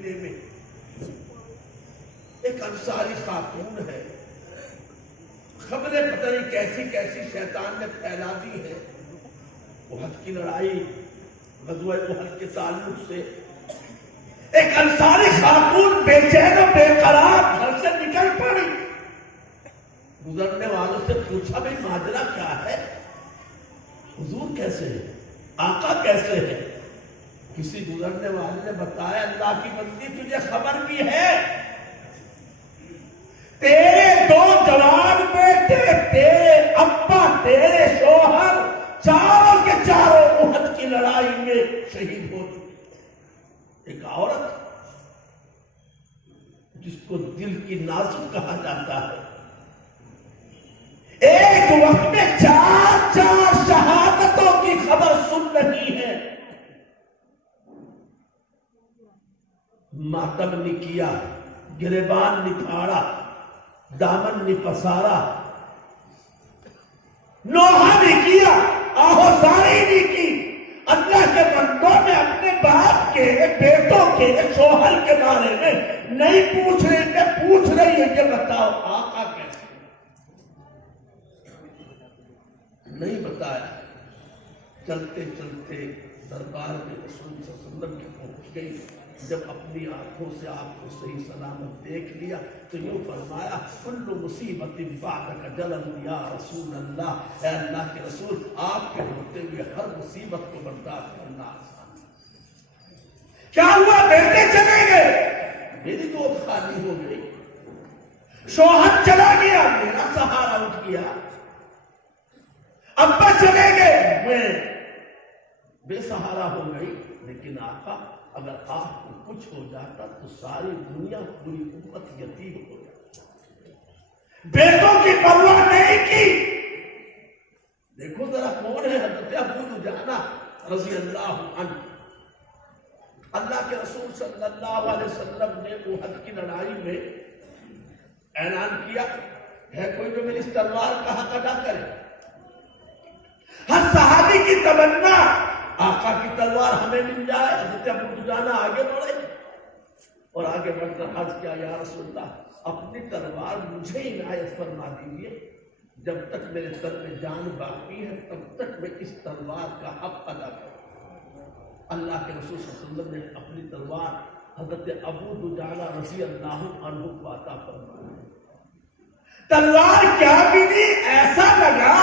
مدینے میں ایک انصاری خاتون ہے، خبریں پتہ نہیں کیسی کیسی شیطان نے پھیلا دی ہے۔ احد کی لڑائی، غزوہ احد کے تعلق سے ایک انصاری خاتون بے چین و بے قرار گھر سے نکل پڑی۔ گزرنے والوں سے پوچھا بھئی ماجرا کیا ہے، حضور کیسے ہے، آقا کیسے ہے؟ کسی گزرنے والے نے بتایا اللہ کی بندی تجھے خبر بھی ہے، تیرے دو جوان بیٹے، تیرے ابا، تیرے شوہر، چاروں کے چاروں احد کی لڑائی میں شہید ہو چکے۔ ایک عورت جس کو دل کی نازک کہا جاتا ہے، ایک وقت میں چار شہادتوں کی خبر سن رہی ہے۔ ماتم نے کیا، گریبان نے پھاڑا، دامن نے پسارا، نوحہ نے کیا، آہوزاری نے کی۔ اللہ کے بندوں نے اپنے باپ کے، بیٹوں کے، شوہر کے بارے میں نہیں پوچھ رہی ہے کہ بتاؤ آقا کیسے؟ نہیں بتایا۔ چلتے چلتے دربار میں رسول صلی اللہ علیہ وسلم کی پہنچ گئی۔ جب اپنی آنکھوں سے آپ کو صحیح سلامت دیکھ لیا تو یوں فرمایا کل مصیبت بعدک جلل یا رسول اللہ، اے اللہ کے رسول آپ کے ہوتے ہوئے ہر مصیبت کو برداشت کرنا آسان ہے۔ کیا ہوا؟ بیٹے چلے گئے، میری گود خالی ہو گئی، شوہر چلا گیا، میرا سہارا اٹھ گیا، ابا چلے گئے، میں بے سہارا ہو گئی۔ لیکن آقا اگر آپ کو کچھ ہو جاتا تو ساری دنیا، پوری امت یتیم ہو جاتی۔ بیٹوں کی پرواہ نہیں کی۔ دیکھو ذرا کون ہے حضرت ابو دجانہ رضی اللہ عنہ۔ اللہ کے رسول صلی اللہ علیہ وسلم نے احد کی لڑائی میں اعلان کیا ہے کوئی جو میری اس تلوار کا حق ادا کرے۔ ہر صحابی کی تمنا آقا کی تلوار ہمیں مل جائے۔ حضرت ابو دجانہ آگے بڑھے اور آگے بڑھ کر عرض کیا یا رسول اللہ اپنی تلوار مجھے عنایت فرما دیجیے، جب تک میرے سر میں جان باقی ہے تب تک میں اس تلوار کا حق ادا کروں۔ اللہ کے رسول صلی اللہ علیہ وسلم نے اپنی تلوار حضرت ابو دجانہ رضی اللہ عنہ کو عطا فرمایا۔ تلوار کیا ملی؟ ایسا لگا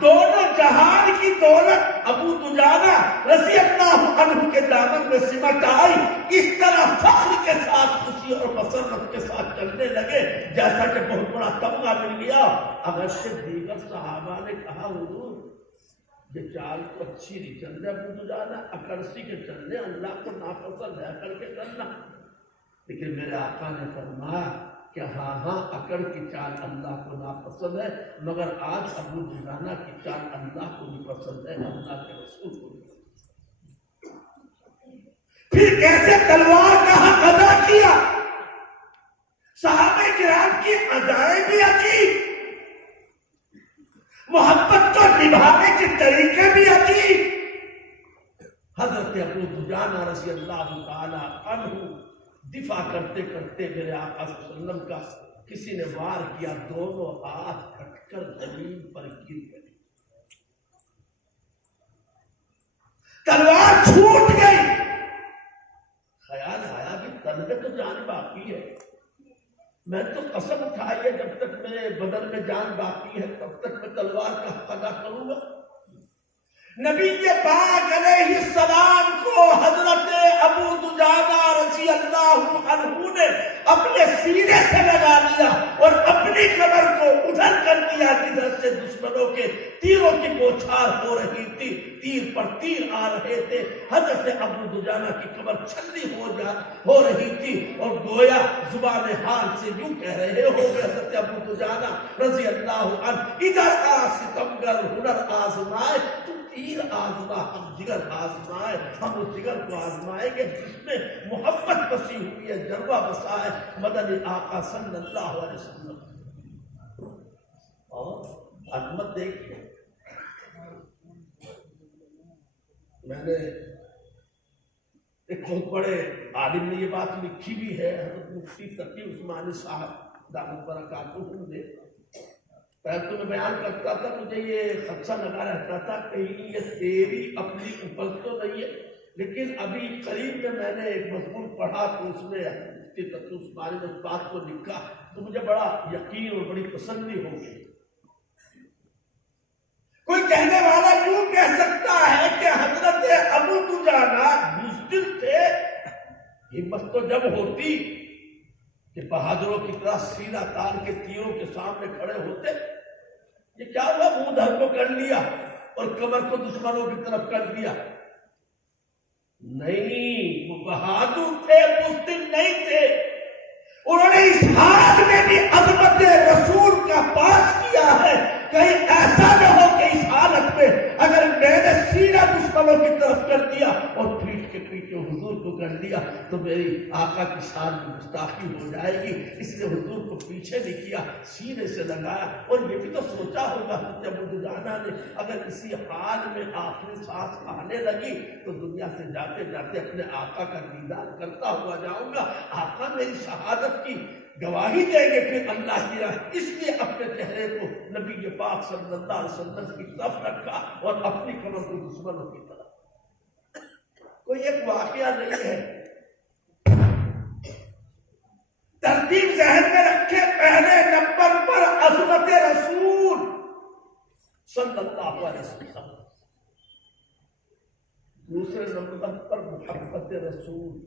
دونوں جہان کی دولت ابو دجانہ رضی اللہ عنہ کے دامن میں سمٹ آئی۔ اس طرح فخر کے ساتھ، خوشی اور مسرت کے ساتھ چلنے لگے جیسا کہ بہت بڑا تمغہ مل گیا۔ اگرچہ دیگر صحابہ نے کہا حضور یہ چال تو اچھی نہیں چل رہے ابو دجانہ، اکڑسی کے چلنے، اللہ کو ناپسند ہے اکڑ کے چلنا۔ لیکن میرے آقا نے فرمایا کہ ہاں اکڑ کی چال اللہ کو ناپسند ہے، مگر آج ابو دجانہ کی چال اللہ کو بھی پسند ہے، اللہ کے رسول کو بھی پسند ہے۔ پھر کیسے تلوار کا حق ادا کیا؟ صحابہ کرام کی ادائیں بھی عجیب، محبت کو نبھانے کے طریقے بھی عجیب۔ حضرت ابو دجانہ رضی اللہ تعالی عنہ دفاع کرتے کرتے میرے آقا صلی اللہ علیہ وسلم کا کسی نے وار کیا، دونوں ہاتھ کٹ کر زمین پر گر گئے، تلوار چھوٹ گئی۔ خیال آیا کہ تن میں تو جان باقی ہے، میں تو قسم اٹھائی ہے جب تک میرے بدن میں جان باقی ہے تب تک میں تلوار کا حق ادا کروں گا۔ نبی پاک علیہ السلام کو حضرت ابو دجانہ رضی اللہ عنہ نے اپنے سینے سے لگا لیا اور اپنی کمر کو ادھر کر دیا جدھر سے دشمنوں کے تیروں کی بوچھار ہو رہی تھی، تیر پر تیر آ رہے تھے۔ حضرت ابو دجانہ کی کمر چھلی ہو رہی تھی اور گویا زبان حال سے یوں کہہ رہے ہو گئے حضرت ابو دجانہ رضی اللہ عنہ ادھر آ ستمگر ہنر آزمائے، تو تیر آزما ہم جگر آزمائے، ہم اس جگر کو آزمائیں گے جس میں محبت بسی ہوئی ہے، جلوہ بسا ہے مدنی آقا صلی اللہ علیہ وسلم۔ اور عظمت دیکھیے، میں نے ایک بہت بڑے عالم نے یہ بات لکھی بھی ہے، حضرت مفتی تقی عثمانی صاحب دامت برکاتہ نے. پہلے تو میں بیان کرتا تھا، مجھے یہ خدشہ لگا رہتا تھا کہیں یہ تیری اپنی اپل تو نہیں ہے، لیکن ابھی قریب میں نے ایک مضمون پڑھا تو اس میں مفتی تقی عثمانی نے اس بات کو لکھا تو مجھے بڑا یقین اور بڑی تسلی ہو گئی. کوئی کہنے والا یوں کہہ سکتا ہے کہ حضرت ابو دجانہ بزدل تھے، ہمت تو جب ہوتی کہ بہادروں کی طرح سینہ تان کے تیروں کے سامنے کھڑے ہوتے. یہ کیا ہوا؟ منہ دھر کو کر لیا اور کمر کو دشمنوں کی طرف کر دیا. نہیں، وہ بہادر تھے، بزدل نہیں تھے. انہوں نے اس حال میں بھی عظمت رسول کا پاس کیا ہے. کہیں ایسا نہ ہو کہ اس حالت میں اگر میں نے سینہ دشمنوں کی طرف کر دیا اور پیٹھ کے پیچھے حضور کو کر دیا تو میری آقا کی شان کی گستاخی ہو جائے گی. اس لیے حضور کو پیچھے نہیں کیا، سینے سے لگایا. اور یہ بھی تو سوچا ہوگا جب ابو دجانہ نے اگر اسی حال میں آخری سانس آنے لگی تو دنیا سے جاتے جاتے اپنے آقا کا دیدار کرتا ہوا جاؤں گا، آقا میری شہادت کی گواہی دیں گے پھر اللہ کی راہ. اس لیے اپنے چہرے کو نبی پاک صلی اللہ علیہ وسلم کی طرف رکھا اور اپنی کمر کو دشمنوں کی طرف. کوئی ایک واقعہ نہیں ہے، ترتیب ذہن میں رکھے. پہلے نمبر پر عظمت رسول صلی اللہ علیہ وسلم، دوسرے نمبر پر محبت رسول.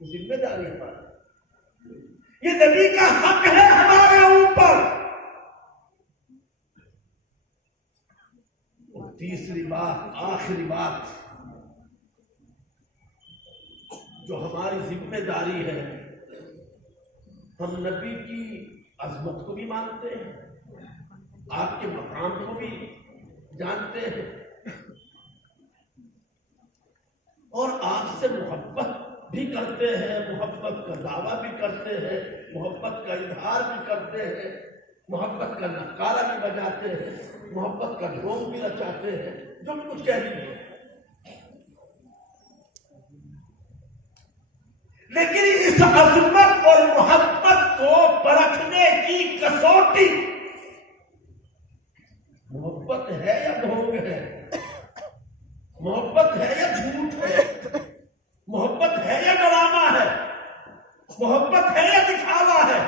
ذمہ داری ہماری، یہ نبی کا حق ہے ہمارے اوپر. اور تیسری بات، آخری بات جو ہماری ذمہ داری ہے، ہم نبی کی عظمت کو بھی مانتے ہیں، آپ کے مقام کو بھی جانتے ہیں، اور آپ سے محبت بھی کرتے ہیں، محبت کا دعویٰ بھی کرتے ہیں، محبت کا اظہار بھی کرتے ہیں، محبت کا نقارہ بھی بجاتے ہیں، محبت کا ڈھول بھی رچاتے ہیں، جو کچھ کہیے. لیکن اس عظمت اور محبت کو پرکھنے کی کسوٹی محبت ہے یا ڈھونگ ہے، محبت ہے یا جھوٹ ہے، محبت ہے یا ڈرامہ ہے، محبت ہے یا دکھاوا ہے.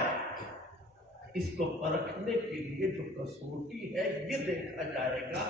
اس کو پرکھنے کے لیے جو کسوٹی ہے یہ دیکھا جائے گا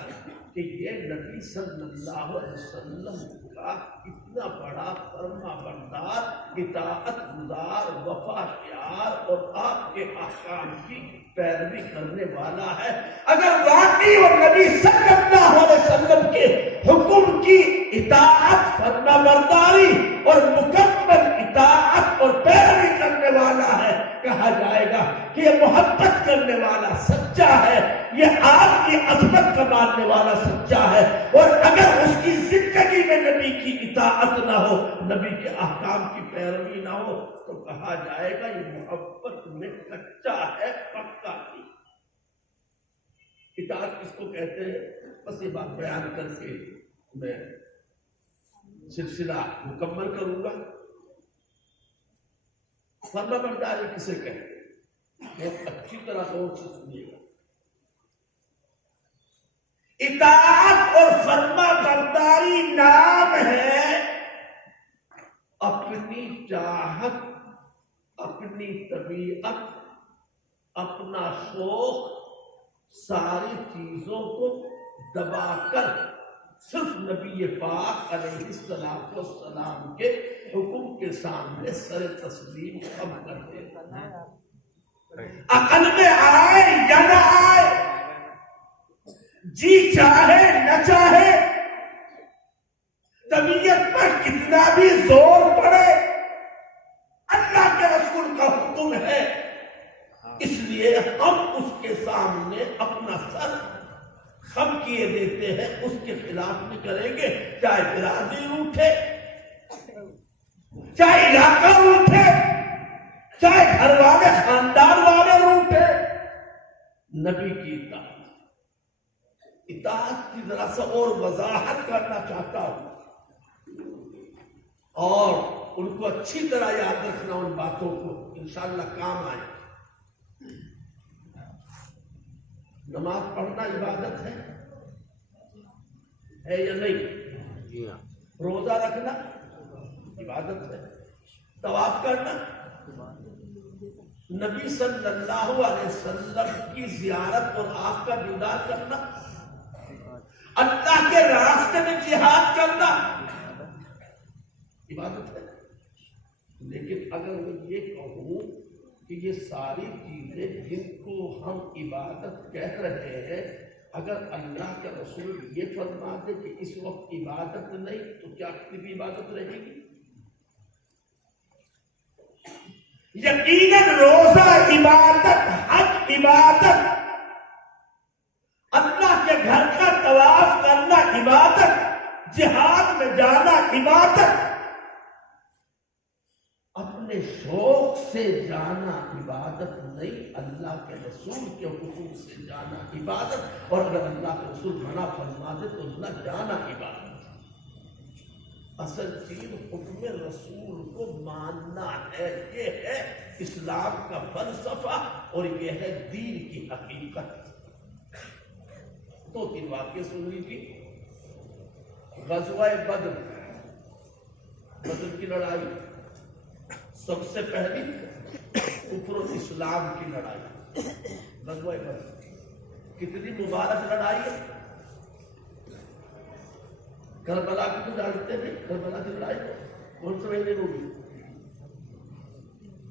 کہ یہ نبی صلی اللہ علیہ وسلم کا اتنا بڑا فرما بردار، اطاعت گزار، وفا شعار اور آپ کے احکام کی پیروی کرنے والا ہے. اگر واقعی اور نبی صلی اللہ علیہ وسلم کے حکم کی اطاعت، فرما برداری اور مکمل اطاعت اور پیروی کرنے والا ہے، کہا جائے گا کہ یہ محبت کرنے والا سچا ہے، یہ آپ کی عظمت کا ماننے والا سچا ہے. اور اگر اس کی زندگی میں نبی کی اطاعت نہ ہو، نبی کے احکام کی پیروی نہ ہو تو کہا جائے گا یہ محبت میں کچا ہے، پکا نہیں. اطاعت کس کو کہتے ہیں؟ بس یہ بات بیان کر کے میں سلسلہ مکمل کروں گا. فرما برداری کسے کہتے ہیں؟ بہت اچھی طرح غور سے سنیے گا. اطاعت اور فرما برداری نام ہے اپنی چاہت، اپنی طبیعت، اپنا شوق، ساری چیزوں کو دبا کر صرف نبی پاک علیہ السلام کے حکم کے سامنے سر تسلیم خم کر دینا. عقل میں آئے یا نہ آئے، جی چاہے نہ چاہے، طبیعت پر کتنا بھی زور پڑے، اللہ کے رسول کا حکم ہے، اس لیے ہم اس کے سامنے اپنا سر خم کیے دیتے ہیں. اس کے خلاف نہیں کریں گے، چاہے برادری روٹھے، چاہے علاقہ روٹھے، چاہے گھر والے خاندان والے روٹھے. نبی کی اطاعت کی ذرا سا اور وضاحت کرنا چاہتا ہوں. اور ان کو اچھی طرح یاد رکھنا، ان باتوں کو انشاءاللہ کام آئے۔ نماز پڑھنا عبادت ہے یا نہیں؟ روزہ رکھنا عبادت ہے، طواف کرنا، نبی صلی اللہ علیہ وسلم کی زیارت اور آپ کا دیدار کرنا، اللہ کے راستے میں جہاد کرنا عبادت ہے۔ لیکن اگر میں یہ کہوں کہ یہ ساری چیزیں جن کو ہم عبادت کہہ رہے ہیں، اگر اللہ کے رسول یہ فرما دے کہ اس وقت عبادت نہیں، تو کیا کی بھی عبادت رہے گی؟ یقیناً روزہ عبادت، حج عبادت، اللہ کے گھر کا طواف کرنا عبادت، جہاد میں جانا عبادت، اپنے شوق سے جانا عبادت نہیں، اللہ کے رسول کے حکم سے جانا عبادت، اور اگر اللہ کے رسول منع فرما دے تو نہ جانا عبادت۔ اصل چیز حکم رسول کو ماننا ہے، یہ ہے اسلام کا فلسفہ اور یہ ہے دین کی حقیقت۔ دو تین واقعے سن لیجیے۔ غزوہ بدر، بدر کی لڑائی، سب سے پہلی کفر و اسلام کی لڑائی، غزوہ بدر کتنی مبارک لڑائی ہے۔ کربلا کی تو جانتے ہیں، کربلا کی لڑائی کون سے مہینے ہوگی؟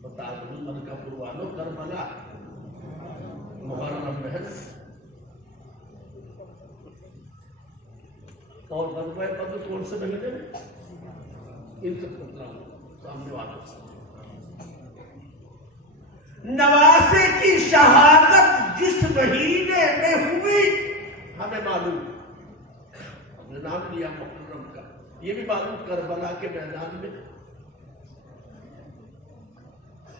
بتا دوں من کا پروانو، کربلا محرم میں ہے، اور غزوہ بدر کون سے مہینے میں؟ ان سب کو سامنے والوں سے نواسے کی شہادت جس مہینے میں ہوئی ہمیں معلوم، ہم نے نام لیا محرم کا، یہ بھی معلوم کربلا کے میدان میں،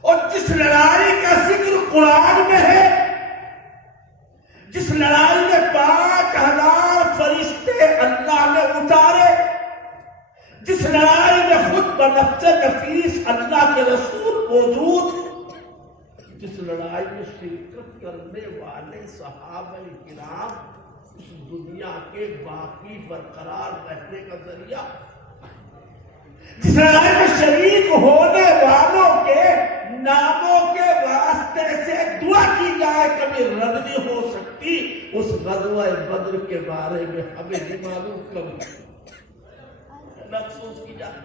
اور جس لڑائی کا ذکر قرآن میں ہے، جس لڑائی میں 5000 فرشتے اللہ نے اتارے، جس لڑائی میں خود بنفس نفیس اللہ کے رسول موجود، جس لڑائی میں شرکت کرنے والے صحابہ کرام اس دنیا کے باقی برقرار رہنے کا ذریعہ، جس لڑائی میں شریک ہونے والوں کے ناموں کے واسطے سے دعا کی جائے کبھی رد نہیں ہو سکتی، اس غزوہ بدر کے بارے میں ہمیں نہیں معلوم کبھی افسوس کی جائے۔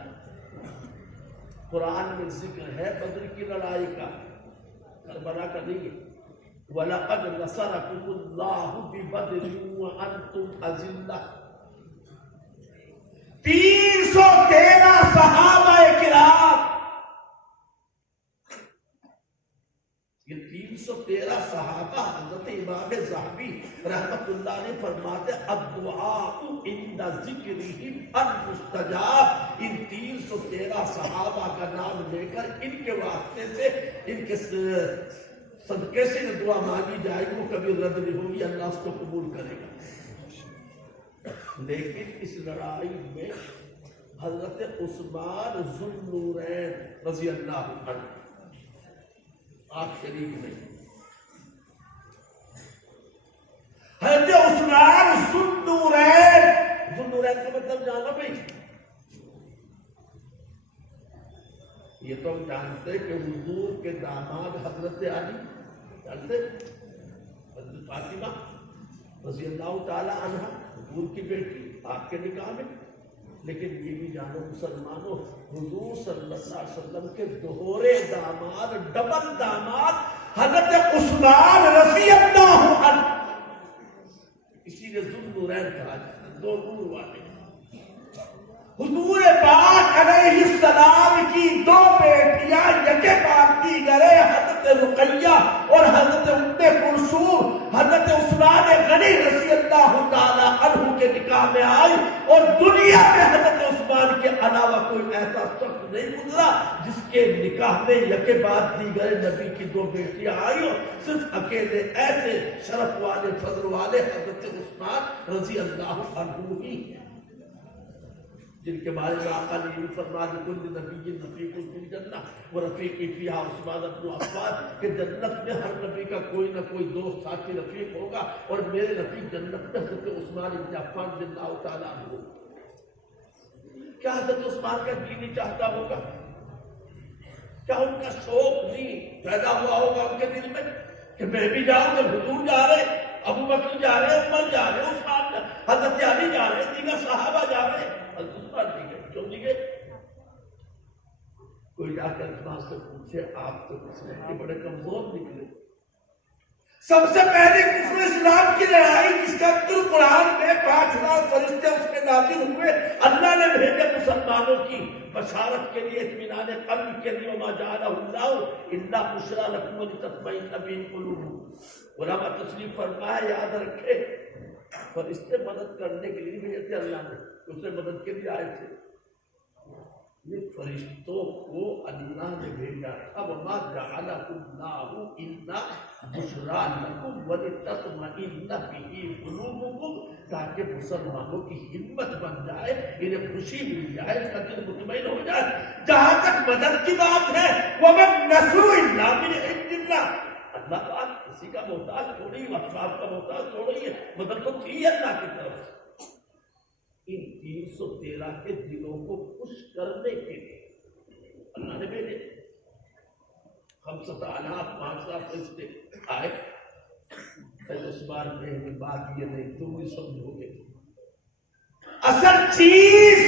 قرآن میں ذکر ہے بدر کی لڑائی کا، کربلا کا نہیں ہے۔ وَلَقَدْ نَصَرَكُمُ اللَّهُ بِبَدْرٍ وَأَنْتُمْ أَذِلَّةٌ، 313 صحابہ کرام، یہ 313 صحابہ حضرت امام ذہبی رحمت اللہ علیہ فرماتے الدعاء عند ذکرہم المستجاب، ان 313 صحابہ کا نام لے کر ان کے واسطے سے، ان کے صدقے سے دعا مانگی جائے گی وہ کبھی رد نہیں ہوگی، اللہ اس کو قبول کرے گا۔ لیکن اس لڑائی میں حضرت عثمان ذو النورین رضی اللہ عنہ آپ شریک نہیں، حضرت عثمان ذو النورین، ذو النورین کا مطلب جانا بھائی، یہ تو ہم جانتے کہ حضور کے داماد حضرت علی، جانتے حضرت فاطمہ رضی اللہ تعالی عنہ حضور کی بیٹی آپ کے نکاح میں، لیکن یہ بھی جانو مسلمانوں، حضور صلی اللہ علیہ وسلم کے دوہرے داماد، ڈبل داماد حضرت عثمان رضی اللہ عنہ، اسی نے ذو النورین کہا جاتا ہے، دو نور والے۔ حضور پاک علیہ السلام کی دو بیٹیاں یکے باپ کی گرے، حضرت رقیہ اور حضرت ام کلثوم، حضرت عثمان غنی رضی اللہ تعالی عنہ کے نکاح میں آئی، اور دنیا میں حضرت عثمان کے علاوہ کوئی ایسا شخص نہیں گزرا جس کے نکاح میں یکے بعد دیگر نبی کی دو بیٹیاں آئی، اور صرف اکیلے ایسے شرف والے فضل والے حضرت عثمان رضی اللہ عنہ ہی ہیں۔ جن کے بارے میں آقا نے یہ فرمایا کہ کل نبی رفیق فی الجنہ ورفیقی فیہا عثمان بن عفان کہ جنت میں ہر نبی کا کوئی نہ کوئی دوست ساتھی رفیق ہوگا اور میرے رفیق جنت میں حضرت عثمان بن عفان رضی اللہ تعالیٰ عنہ۔ کیا حضرت عثمان کا جی نہیں چاہتا ہوگا؟ کیا ان کا شوق نہیں پیدا ہوا ہوگا ان کے دل میں کہ میں بھی جاؤں؟ جب حضور جا رہے، ابو بکر جا رہے، عمر جا رہے، عثمان حضرت علی جا رہے، دیگر صحابہ جا رہے، حضرت عثمان نہیں گئے۔ کیوں نہیں گئے؟ کوئی جا کر عثمان سے پوچھے آپ تو اسلام کے بڑے کمزور نکلے۔ سب سے پہلے کفر اسلام کی لڑائی جس کا قرآن میں 5,000 فرشتے اس میں نازل ہوئے، اللہ نے بھیجے مسلمانوں کی بشارت کے لیے، اطمینان قلب کے لیے، وما جعلہ اللہ الا بشریٰ لکم ولتطمئن بہ قلوبکم۔ علماء تشریف فرمایا یاد رکھے فرشتے مدد کرنے کے لیے بھیجے تھے اللہ نے، اس سے مدد کے لیے آئے تھے۔ یہ فرشتوں کو اللہ نے بھیجا تھا، وما جعلہ اللہ الا بشریٰ لکم ولتطمئن بہ قلوبکم، تاکہ مسلمانوں کی ہمت بن جائے، انہیں خوشی مل جائے، اس کا دل مطمئن ہو جائے۔ جہاں تک مدد کی بات ہے، وَمَن نَّصْرُ إِلَّا مِنْ عِندِ اللَّهِ، اللہ پاک کسی کا محتاج تھوڑی، اسباب کا محتاج تھوڑی ہے، مدد تو تھی اللہ کی طرف سے۔ ان 313 کے دلوں کو خوش کرنے کے لیے اللہ نے بھیجے 5,000 فرشتے آئے۔ اس بار میں بات یہ نہیں، تم بھی سمجھو گے اصل چیز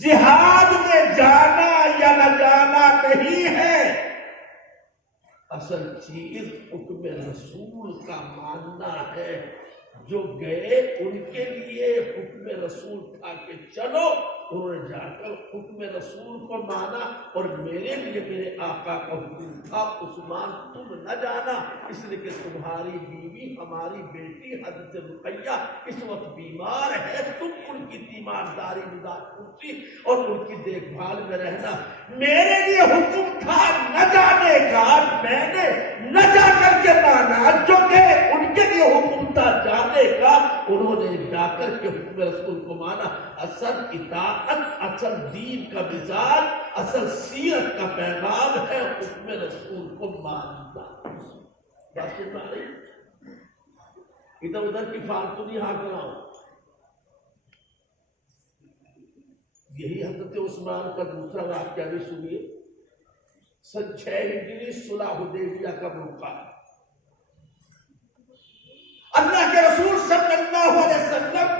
جہاد میں جانا یا نہ جانا نہیں ہے، اصل چیز حکم رسول کا ماننا ہے۔ جو گئے ان کے لیے حکم رسول تھا کہ چلو، انہوں نے جا کر حکم رسول کو مانا، اور میرے لیے میرے آقا کا حکم تھا عثمان تم نہ جانا، اس لیے کہ تمہاری بیوی ہماری بیٹی حضرت رقیہ اس وقت بیمار ہے، تم ان کی تیمارداری نگاہ پوچھی اور ان کی دیکھ بھال میں رہنا۔ میرے لیے حکم تھا نہ جانے کا، میں نے نہ جا کر کے مانا، جو کہ ان کے لیے حکم تھا جانے کا، انہوں نے جا کر کے حکم رسول کو مانا۔ اصل اطاعت، اصل دین کا مزاج، اصل سیرت کا پیغام ہے حکم رسول کو ماننا۔ بات سن پا رہی؟ ادھر ادھر کی فالتو نہیں ہاں کراؤں۔ یہی حضرت عثمان کا دوسرا واقعہ بھی سنیے۔ سن 6 ہجری صلح حدیبیہ کا موقع، اللہ کے رسول صلی اللہ علیہ وسلم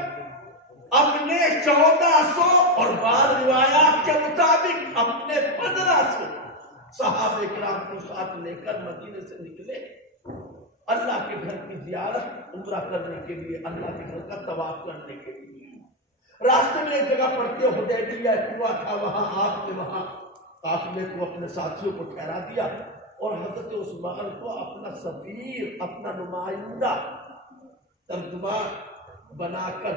اپنے 1400 اور بعض روایات کے مطابق اپنے 1500 صحابہ کرام کو ساتھ لے کر مدینے سے نکلے اللہ کے گھر کی زیارت عمرہ کرنے کے لیے، اللہ کے گھر کا طواف کرنے کے لیے۔ راستے میں ایک جگہ پڑتے حدیبیہ کنواں تھا، وہاں آپ نے وہاں قافلے کو اپنے ساتھیوں کو ٹھہرا دیا اور حضرت عثمان کو اپنا سفیر، اپنا نمائندہ، ترجمان بنا کر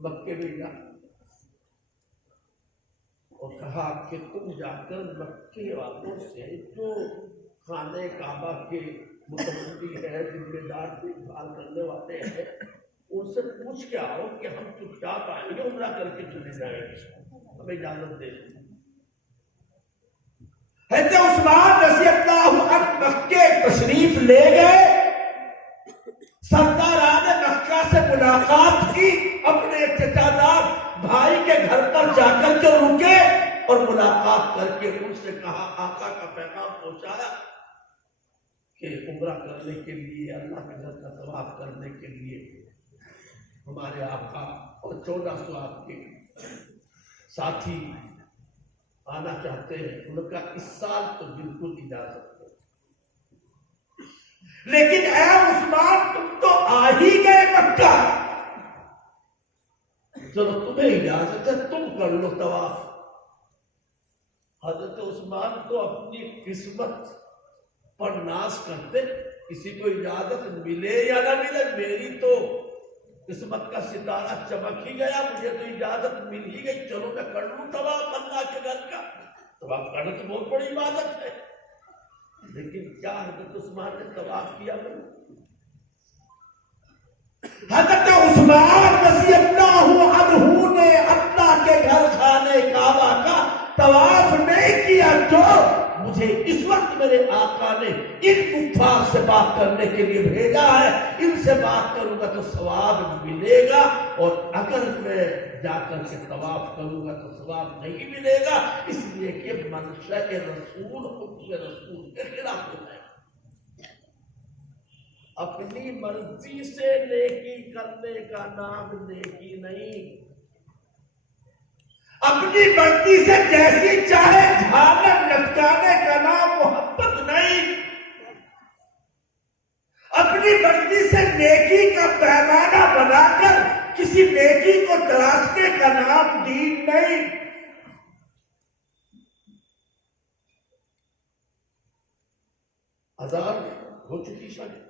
مکے بھیجا اور کہا کہ تم جا کر مکے والوں سے جو خانہ کعبہ کے متولی ہے، ذمہ دار دیکھ بھال کرنے والے ہیں، ان سے پوچھ کے آؤ کہ ہم چپ چاپ آئیں گے، عمرہ کر کے چلے جائیں گے، ہمیں اجازت دے دیں۔ حضرت عثمان رضی اللہ عنہ مکے تشریف لے گئے، سرداران مکہ سے ملاقات کی، اپنے چچا دار بھائی کے گھر پر جا کر کے رکے اور ملاقات کر کے ان سے کہا، آقا کا پیغام پہنچایا کہ عمرہ کرنے کے لیے، اللہ کے گھر کا طواف کرنے کے لیے ہمارے آقا اور 1400 آپ کے ساتھی آنا چاہتے ہیں۔ انہوں نے کہا اس سال تو بالکل اجازت ہے، لیکن اے عثمان تم تو آ ہی گئے مکہ، چلو تمہیں اجازت ہے، تم کر لو طواف۔ حضرت عثمان تو اپنی قسمت پر ناز کرتے، کسی کو اجازت ملے یا نہ ملے، میری تو قسمت کا ستارہ چمک ہی گیا، مجھے تو اجازت مل ہی گئی، چلو میں کر لوں طواف اللہ کے گھر کا۔ طواف کرنا تو بہت بڑی عبادت ہے، لیکن کیا حضرت عثمان نے طواف کیا؟ حضرت عثمان رضی اللہ عنہ نے کے گھر خانے کعبہ کا طواف نہیں کیا جو مجھے اس وقت میرے آقا نے ان کفار سے بات کرنے کے لیے بھیجا ہے، ان سے بات کروں گا تو ثواب ملے گا، اور اگر میں جا کر کے طواف کروں گا تو ثواب نہیں ملے گا، اس لیے کہ منشاء رسول حکم رسول کے خلاف ہوتا ہے۔ اپنی مرضی سے نیکی کرنے کا نام نیکی نہیں، اپنی مرضی سے جیسی چاہے جھالر لٹکانے کا نام محبت نہیں، اپنی مرضی سے نیکی کا پیمانہ بنا کر کسی نیکی کو تراشنے کا نام دین نہیں۔ اذان ہو چکی شاید،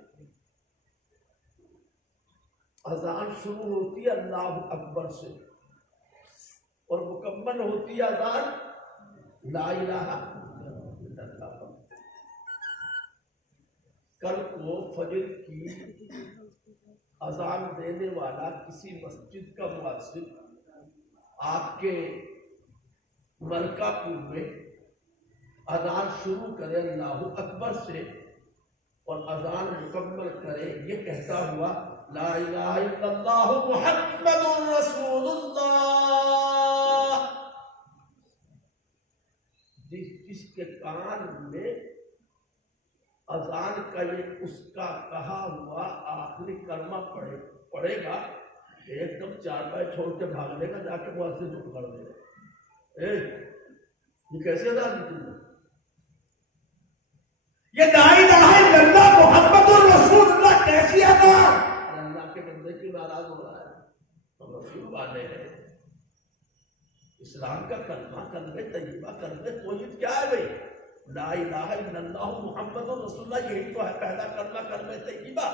اذان شروع ہوتی ہے اللہ اکبر سے اور مکمل ہوتی ہے اذان لا الہ الا اللہ۔ کل کو فجر کی اذان دینے والا کسی مسجد کا مؤذن آپ کے ملکہ پور میں اذان شروع کرے اللہ اکبر سے اور اذان مکمل کرے یہ کہتا ہوا لا الہ الا اللہ محمد رسول اللہ، جس کے کان میں اذان کا یہ اس کا کہا ہوا آخری کلمہ پڑھے گا، ایک دم چارپائی چھوڑ کے بھاگ لے گا، جا کے مؤذن کو پکڑ دے گا، یہ کیسے اذان دی تم نے؟ یہ لا الہ الا اللہ محمد رسول اللہ کیسی اذان؟ اللہ کے بندے کیوں ناراض ہو رہا ہے؟ ہم رسول والے ہیں، اسلام کا کلمہ کلمہ طیبہ کلمہ توحید کیا ہے بھائی؟ لا الہ الا اللہ محمد رسول اللہ، یہی تو ہے پہلا کلمہ کلمہ طیبہ۔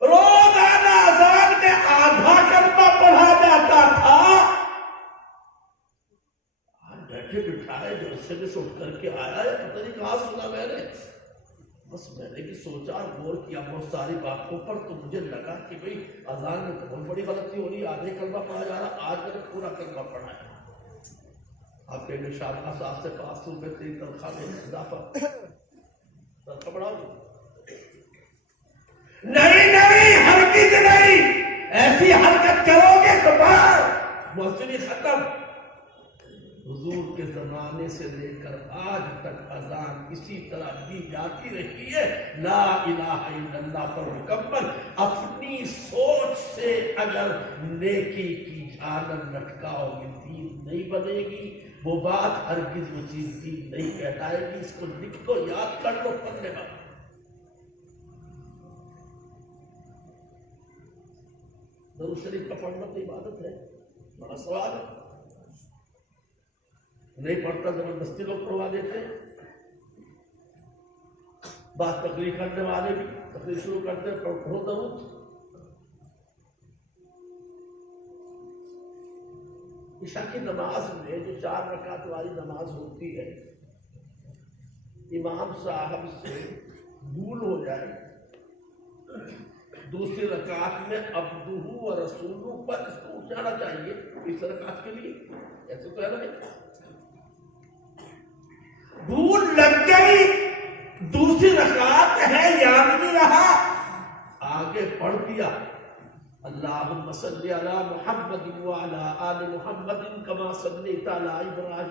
روزانہ اذان میں آدھا کلمہ پڑھا جاتا تھا، بیٹھے بٹھائے جلسے میں سے اٹھ کر کے آیا ہے، پتہ نہیں کہاں سنا میں نے، بس میں نے بھی سوچا اور غور کیا بہت ساری باتوں پر، تو مجھے لگا کہ بھئی اذان میں تو بہت بڑی غلطی ہو رہی ہے، آدھے کلمہ پڑھا جا رہا، آج میں نے پورا کلمہ پڑھا ہے۔ آپ کہیں گے شاہ صاحب سے 500 روپے تیری تنخواہ میں اضافہ، تنخواہ بڑھا دو؟ نہیں، ہرگز نہیں، ایسی حرکت کرو گے تو بات موسمی ختم۔ حضور کے زمانے سے لے کر آج تک اذان اسی طرح دی جاتی رہی ہے، لا الہ الا اللہ پر مکمل۔ اپنی سوچ سے اگر نیکی کی جھالر لٹکاؤ گے دین نہیں بنے گی، وہ بات ہرگز وہ چیز دین نہیں کہلائے گی۔ اس کو لکھ دو، یاد کر لو پڑھنے میں۔ درود شریف کا پڑھنا تو عبادت ہے، بڑا سوال ہے، نہیں پڑھتا زبردستی لوگ پڑھوا دیتے ہیں۔ بعض تقریر کرنے والے بھی تقریر شروع کرتے ہیں پڑھو درود۔ عشاء کی نماز میں جو 4 رکعت والی نماز ہوتی ہے، امام صاحب سے بھول ہو جائے، دوسری رکعت میں عبدہ و رسولہ پر اس کو اٹھانا چاہیے اس رکعت کے لیے، ایسے تو ہے نا نہیں؟ بھول لگ گئی، دوسری رکعت ہے، یاد نہیں رہا، آگے پڑھ دیا اللہم صلی علی محمد وعلی آل محمد کما صلیت علی ابراہیم،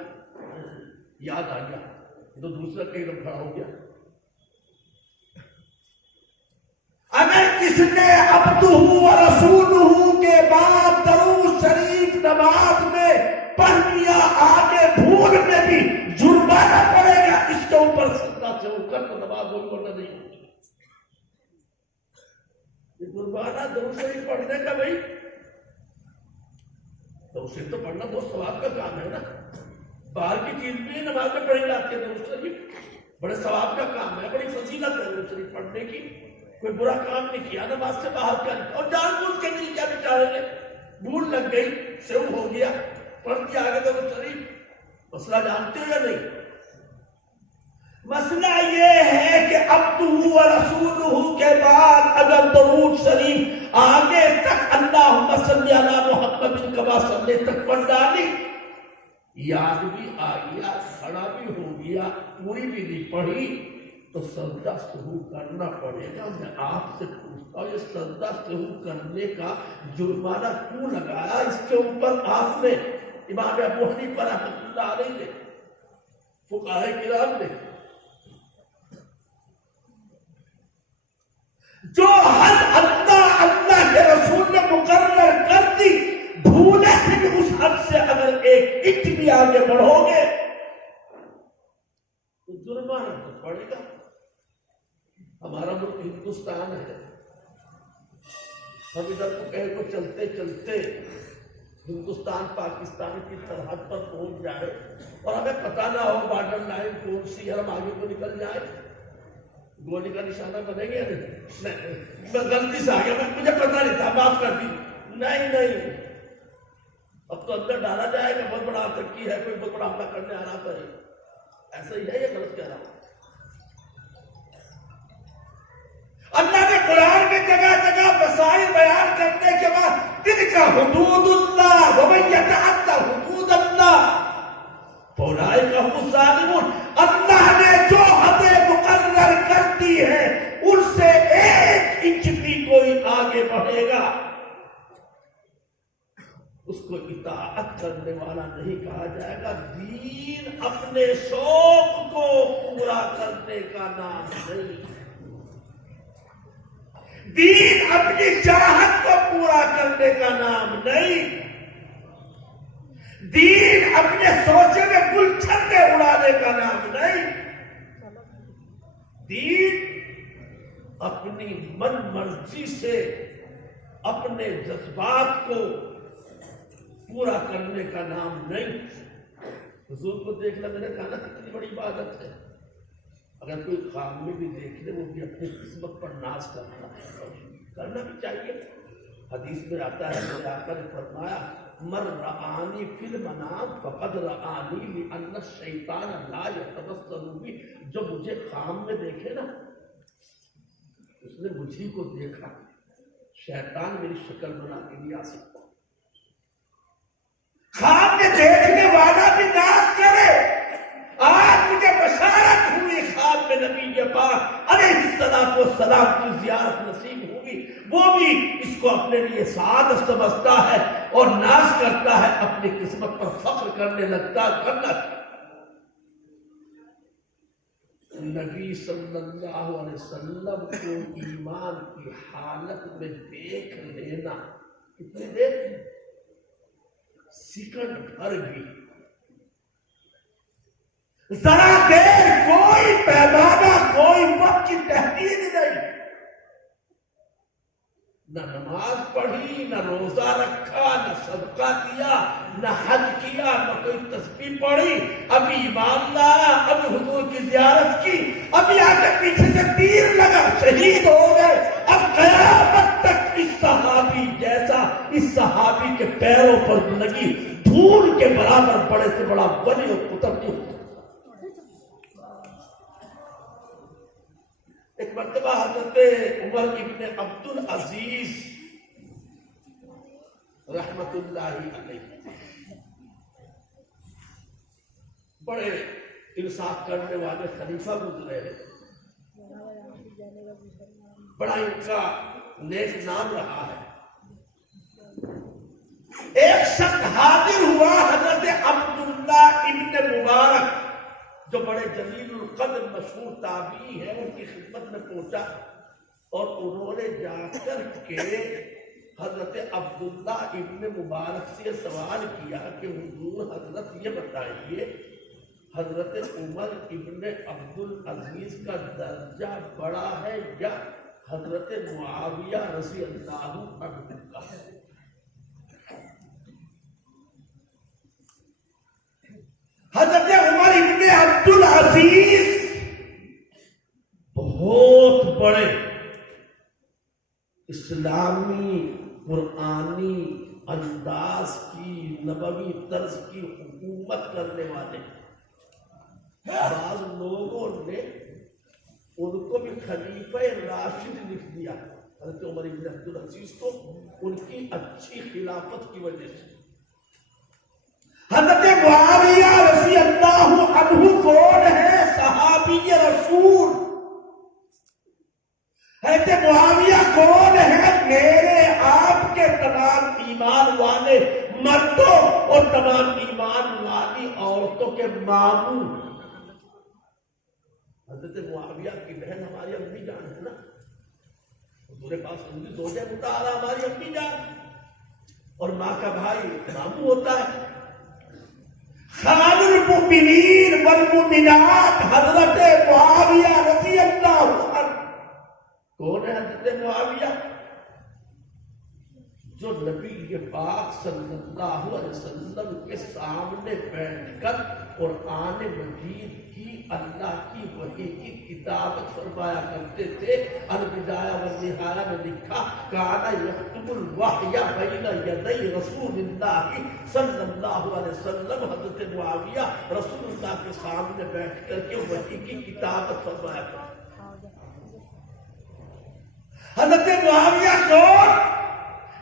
یاد آ گیا تو دوسرا کہیں دم کھڑا ہو گیا۔ اگر کس نے عبدہ و رسولہ کے بعد درود شریف نماز میں پڑھ لیا، آگے بھول میں بھی جرمانہ پڑے گا، اس کے اوپر سجدہ سے اٹھ کر تو نماز ہوگی ورنہ نہیں ہوگی۔ یہ جرمانہ درود شریف پڑھنے کا بھائی، درود شریف تو پڑھنا بہت ثواب کا کام ہے نا، باہر کی چیز بھی نماز میں پڑھی جاتی ہے، درود شریف بڑے ثواب کا کام ہے، بڑی فضیلت ہے درود شریف پڑھنے کی۔ کوئی برا کام نہیں کیا، نماز سے باہر کر اور جان بوجھ کے نہیں کیا، بیچارے نے بھول لگ گئی، سیو ہو گیا، پڑھ دیا آگے درود شریف۔ مسئلہ جانتے ہو یا نہیں؟ مسئلہ یہ ہے کہ عبدہ و رسولہ کے بعد اگر درود شریف آگے تک اللہ اللہم صلی علی محمد کما صلیت تک پڑھ ڈالی، یاد بھی آ گیا، کھڑا بھی ہو گیا، پوری بھی نہیں پڑھی تو سجدہ سہو کرنا پڑے گا۔ میں آپ سے پوچھتا ہوں، یہ سجدہ سہو کرنے کا جرمانہ کیوں لگایا؟ اس کے اوپر آپ نے، امام ابو حنیفہ رحمۃ اللہ علیہ نے، فقہاء کرام نے، جو حد اللہ کے رسول نے مقرر کر دی، بھولے سے بھی اس حد سے اگر ایک انچ بھی آگے بڑھو گے تو جرمانہ تو پڑے گا۔ ہمارا ملک ہندوستان ہے، ہم ادھر کو کہیں کو چلتے چلتے ہندوستان پاکستان کی سرحد پر پہنچ جائے اور ہمیں پتہ نہ ہو بارڈر لائن کون سی ہے، ہم آگے کو نکل جائیں، گولی کا نشانہ بنے گے؟ میں غلطی سے آ گیا، مجھے پتہ نہیں تھا، معاف کر دی۔ نہیں، اب تو اندر ڈالا جائے گا، بہت بڑا آتنکی ہے، کوئی بہت بڑا حملہ کرنے آ رہا ہے۔ ایسا ہی ہے یا غلط کہہ رہا ہوں؟ اللہ نے قرآن میں جگہ جگہ مسائل بیان کرنے کے بعد تلک حدود اللہ ومن یتعد حدود اللہ فاولئک هم الظالمون، اللہ نے جو حدیں مقرر کر دی ہے ان سے ایک انچ بھی کوئی آگے بڑھے گا اس کو اطاعت کرنے والا نہیں کہا جائے گا۔ دین اپنے شوق کو پورا کرنے کا نام نہیں، دین اپنی چاہت کو پورا کرنے کا نام نہیں، دین اپنے سوچے میں گل چھندے اڑانے کا نام نہیں، دین اپنی من مرضی سے اپنے جذبات کو پورا کرنے کا نام نہیں۔ حضور کو دیکھنا، میں نے کہا نا کتنی بڑی عبادت ہے، اگر کوئی خواب میں بھی دیکھ لے وہ بھی اپنی قسمت پر ناز کرنا بھی چاہیے۔ حدیث میں آتا ہے، میرے آقا نے فرمایا من رآنی فی المنام فقد رآنی لأن الشیطان لا یتبصر بی، جو مجھے خواب میں دیکھے نا اس نے مجھے کو دیکھا، شیطان میری شکل بنا کے نہیں آ سکتا۔ خواب میں دیکھنے والا بھی ناز کرے، آج مجھے بشارت ہوئی خواب میں نبی پاک علیہ الصلوۃ والسلام کی زیارت نصیب ہوگی، وہ بھی اس کو اپنے لیے سعادت سمجھتا ہے اور ناز کرتا ہے، اپنی قسمت پر فخر کرنے لگتا کرنا۔ نبی صلی اللہ علیہ وسلم کو ایمان کی حالت میں دیکھ لینا کتنی دیر؟ سیکنڈ بھر بھی، ذرا دیر، کوئی پیمانہ، کوئی وقت کی تحدید نہیں، نہ نماز پڑھی، نہ روزہ رکھا، نہ صدقہ دیا، نہ حج کیا، نہ کوئی تسبیح پڑھی، ابھی ایمان لایا، ابھی حضور کی زیارت کی، ابھی آ کے پیچھے سے تیر لگا، شہید ہو گئے، اب قیامت تک اس صحابی جیسا، اس صحابی کے پیروں پر لگی دھول کے برابر بڑے سے بڑا ولی اور قطب نہیں ہوتا۔ ایک مرتبہ حضرت عمر ابن عبد العزیز رحمت اللہ علیہ بڑے انصاف کرنے والے خلیفہ گزرے ہیں، بڑا ان کا نیک نام رہا ہے۔ ایک شخص حاضر ہوا، حضرت عبداللہ ابن مبارک جو بڑے جلیل القدر مشہور تابعی ہے، ان کی خدمت میں پہنچا اور انہوں نے جا کر کے حضرت عبداللہ ابن مبارک سے سوال کیا کہ حضور حضرت یہ بتائیے، حضرت عمر ابن عبد العزیز کا درجہ بڑا ہے یا حضرت معاویہ رضی اللہ عنہ کا؟ حضرت عمر ابن عبد العزیز بہت بڑے اسلامی قرآنی انداز کی نبوی طرز کی حکومت کرنے والے، بعض لوگوں نے ان کو بھی خلیفہ راشد لکھ دیا، حضرت عمر بن عبدالعزیز کو ان کی اچھی خلافت کی وجہ سے. حضرت معاویہ رضی اللہ عنہ کون ہے؟ صحابی رسول. حضرت معاویہ کون ہے؟ میرے آپ کے تمام ایمان والے مردوں اور تمام ایمان والی عورتوں کے ماموں. حضرت معاویہ کی بہن ہماری امی جان ہے نا، حضور پاک صلی اللہ علیہ وسلم کی زوجہ مطہرہ ہماری امی جان، اور ماں کا بھائی ماموں ہوتا ہے. خال المؤمنین والمؤمنات حضرت معاویہ رضی اللہ عنہ. کون ہے حضرت معاویہ؟ جو نبی پاک صلی اللہ علیہ وسلم کے سامنے بیٹھ کر قرآن مجید کی اللہ کی وحی کی کتابت فرمایا کرتے تھے. البدایہ والنہایہ میں لکھا کان یکتب الوحی بین یدی رسول اللہ صلی اللہ علیہ وسلم. حضرت معاویہ رسول اللہ کے سامنے بیٹھ کر کے وحی کی کتابت فرمایا کرتے. حضرت معاویہ کون؟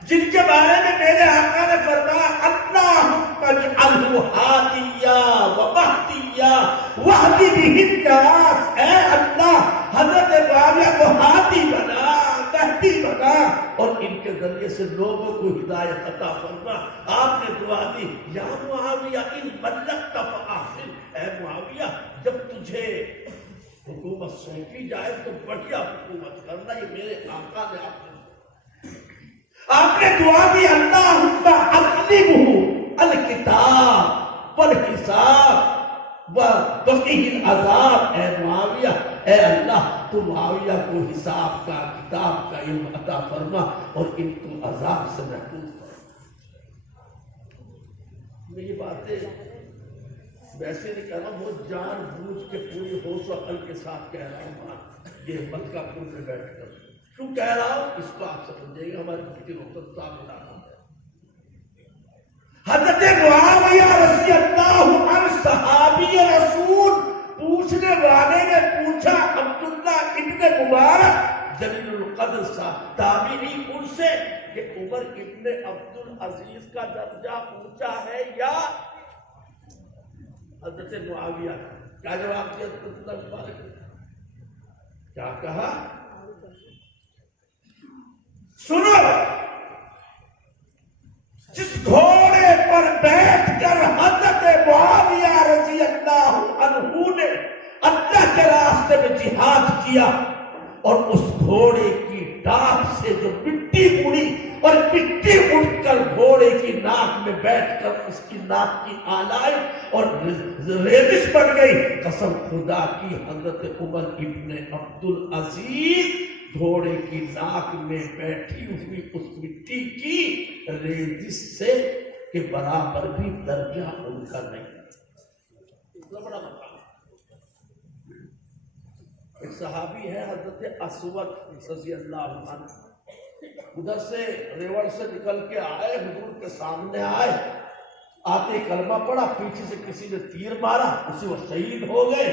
جن کے بارے میں میرے آقا نے فرمایا اللہم اجعلہ ہادیا ومہدیا واہدی بہ الناس. اے اللہ حضرت معاویہ کو ہادی بنا، مہدی بنا، اور ان کے ذریعے سے لوگوں کو ہدایت عطا فرما. آپ نے دعا دی یا معاویہ ان ملکت فاحسن. اے معاویہ جب تجھے حکومت سونپی جائے تو بڑھیا حکومت کرنا. یہ میرے آقا نے آپ نے دعا دی اللہم علمہ الکتاب والحساب وقیہ العذاب. اے معاویہ، اے اللہ تو معاویہ کو حساب کا، کتاب کا علم عطا فرما اور ان کو عذاب سے محفوظ فرما. میں یہ باتیں ویسے نہیں کہہ رہا ہوں، بہت جان بوجھ کے پوری ہوش و عقل کے ساتھ کہہ رہا ہوں. یہ ملکہ پور میں بیٹھ کر کیوں کہہ رہا ہوں اس کو آپ سمجھیں گے. ہمارے مفتی رخصت صاحب نے حضرت معاویہ رضی اللہ عنہ صحابی رسول. پوچھنے والے نے پوچھا عبداللہ ابن مبارک جلیل القدر صاحب تابعی ان سے کہ عمر ابن عبدالعزیز کا درجہ اونچا ہے یا حضرت معاویہ؟ کیا جواب دیا عبداللہ مبارک نے؟ کیا کہا؟ سنو، جس گھوڑے پر بیٹھ کر حضرت معاویہ رضی اللہ عنہ نے اللہ کے راستے میں جہاد کیا اور اس گھوڑے کی ٹاپ سے جو مٹی اڑی اور مٹی اٹھ کر گھوڑے کی ناک میں بیٹھ کر اس کی ناک کی آلائی اور ریزش بن گئی. قسم خدا کی حضرت عمر ابن عبدالعزیز گھوڑے کی ناک میں بیٹھی ہوئی اس مٹی کی ریزش سے کے برابر بھی درجہ ان کا نہیں. بڑا مقام. ایک صحابی ہے حضرت اسود رضی اللہ عنہ. ادھر سے ریوڑ سے نکل کے آئے، حضور کے سامنے آئے، آتے کلمہ پڑھا، پیچھے سے کسی نے تیر مارا، اسی وہ شہید ہو گئے.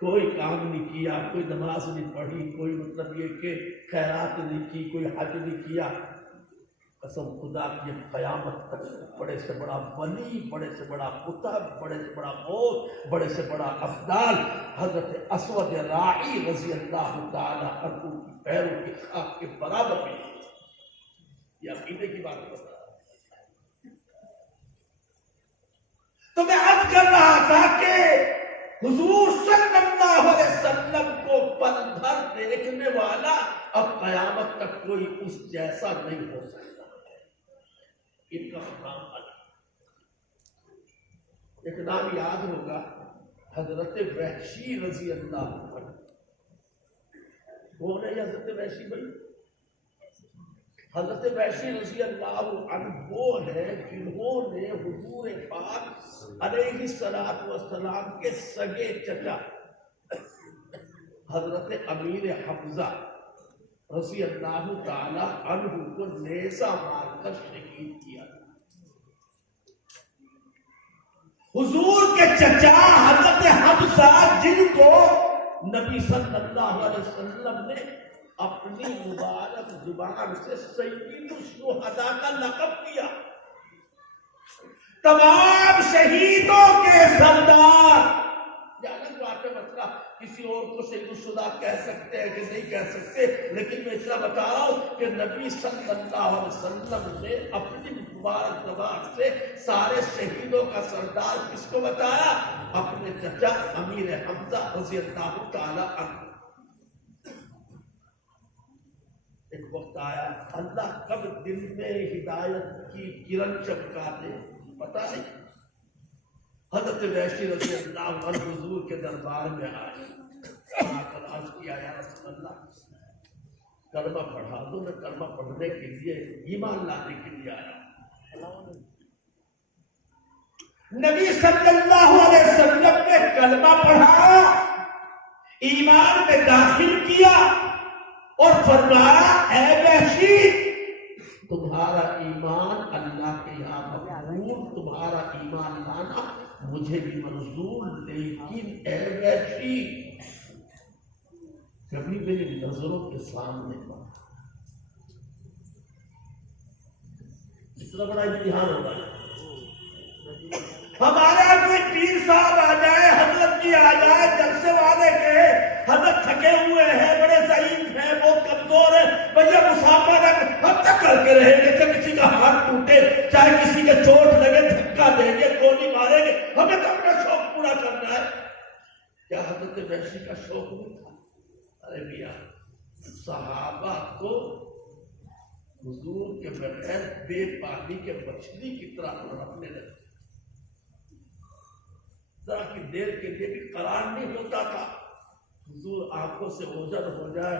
کوئی کام نہیں کیا، کوئی نماز نہیں پڑھی، کوئی مطلب یہ کہ خیرات نہیں کی، کوئی حج نہیں کیا. قسم خدا کی قیامت تک بڑے سے بڑا ولی، بڑے سے بڑا قطب، بڑے سے بڑا موت، بڑے سے بڑا افضال حضرت اسود راعی رضی اللہ تعالی عنہ کی پیروں کی خاک کے برابر بھی. یہ عقیدے کی بات بتا رہا ہوں. تو میں عرض کر رہا تھا کہ حضور صلی اللہ علیہ وسلم کو پل بھر دیکھنے والا اب قیامت تک کوئی اس جیسا نہیں ہو سکتا. ان کا مقام الگ. ایک نام یاد ہوگا حضرت وحشی رضی اللہ عنہ. کون ہے حضرت وحشی بھائی؟ حضرت وحشی رضی اللہ عنہ وہ ہے جنہوں نے حضور پاک علیہ الصلوۃ والسلام کے سگے چچا حضرت امیر حمزہ رضی اللہ تعالی عنہ کو نیزہ مار کر شہید کیا. حضور کے چچا حضرت حمزہ جن کو نبی صلی اللہ علیہ وسلم نے اپنی مبارک زبان سے سید الشہداء کا لقب دیا. تمام شہیدوں کے سردار. یہ الگ بات ہے مسئلہ کسی اور کو سید الشہداء کہہ سکتے ہیں کہ نہیں کہہ سکتے، لیکن میں اتنا بتا رہا ہوں کہ نبی صلی اللہ علیہ وسلم نے اپنی مبارک زبان سے سارے شہیدوں کا سردار کس کو بتایا؟ اپنے چچا امیر حمزہ رضی اللہ تعالی عنہ. ایک وقت آیا اللہ کب دل میں ہدایت کی کرن چمکا دے پتا نہیں. حضرت وحشی رضی اللہ عنہ حضور کے دربار میں آئے، آ کر عرض کیا یا رسول اللہ کلمہ پڑھا دو. میں کلمہ پڑھنے کے لیے ایمان لانے کے لیے آیا. نبی صلی اللہ علیہ وسلم نے کلمہ پڑھا، ایمان میں داخل کیا اور فرمایا اے وحشی تمہارا ایمان اللہ کے یہاں مقبول، تمہارا ایمان لانا مجھے بھی منظور، لیکن اے وحشی کبھی میری نظروں کے سامنے پڑا. اتنا بڑا امتحان ہوگا. ہمارا کوئی پیر صاحب آ جائے، حضرت جی آ جائے، جلسے والے کہے حضرت تھکے ہوئے ہیں، بڑے ضعیف ہیں، بہت کمزور ہیں، بھیا مسافر ہے، ہم تک کر کے رہیں گے. چاہے کسی کا ہاتھ ٹوٹے، چاہے کسی کے چوٹ لگے، دھکا دیں گے، گولی ماریں گے، ہمیں تو اپنا شوق پورا کرنا ہے. کیا حضرت وحشی کا شوق نہیں تھا؟ ارے میاں صحابہ کو حضور کے بغیر بے پانی کے مچھلی کی طرح رکھنے لگے. ذرا کی دیر کے لیے بھی قرار نہیں ہوتا تھا. حضور آنکھوں سے اوجھل ہو جائے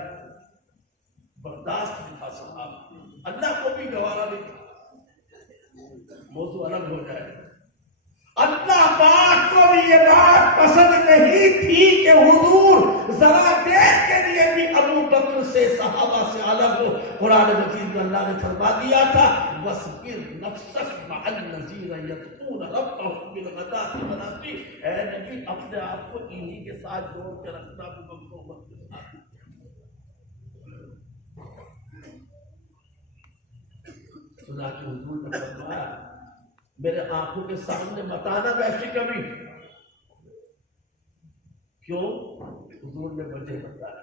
برداشت نہیں تھا صحابہ. اللہ کو بھی گوارا نہیں تھا. موضوع الگ ہو جائے. اللہ پاک کو بھی یہ بات پسند نہیں تھی کہ حضور ذرا دیر کے لیے بھی ابو بکر سے صحابہ سے الگ ہو. قرآن مجید میں اللہ نے فرما دیا تھا وَاصْبِرْ نَفْسَكَ مَعَ الَّذِينَ يَدْعُونَ رَبَّهُم بِالْغَدَاةِ وَالْعَشِيِّ. اے نبی اپنے آپ کو انہی کے ساتھ جوڑ کے رکھنا. ابو بکر عمر کے ساتھ. چنانچہ حضور نے فرمایا میرے آنکھوں کے سامنے مت آنا وحشی کبھی. کیوں؟ حضور نے وجہ بتایا.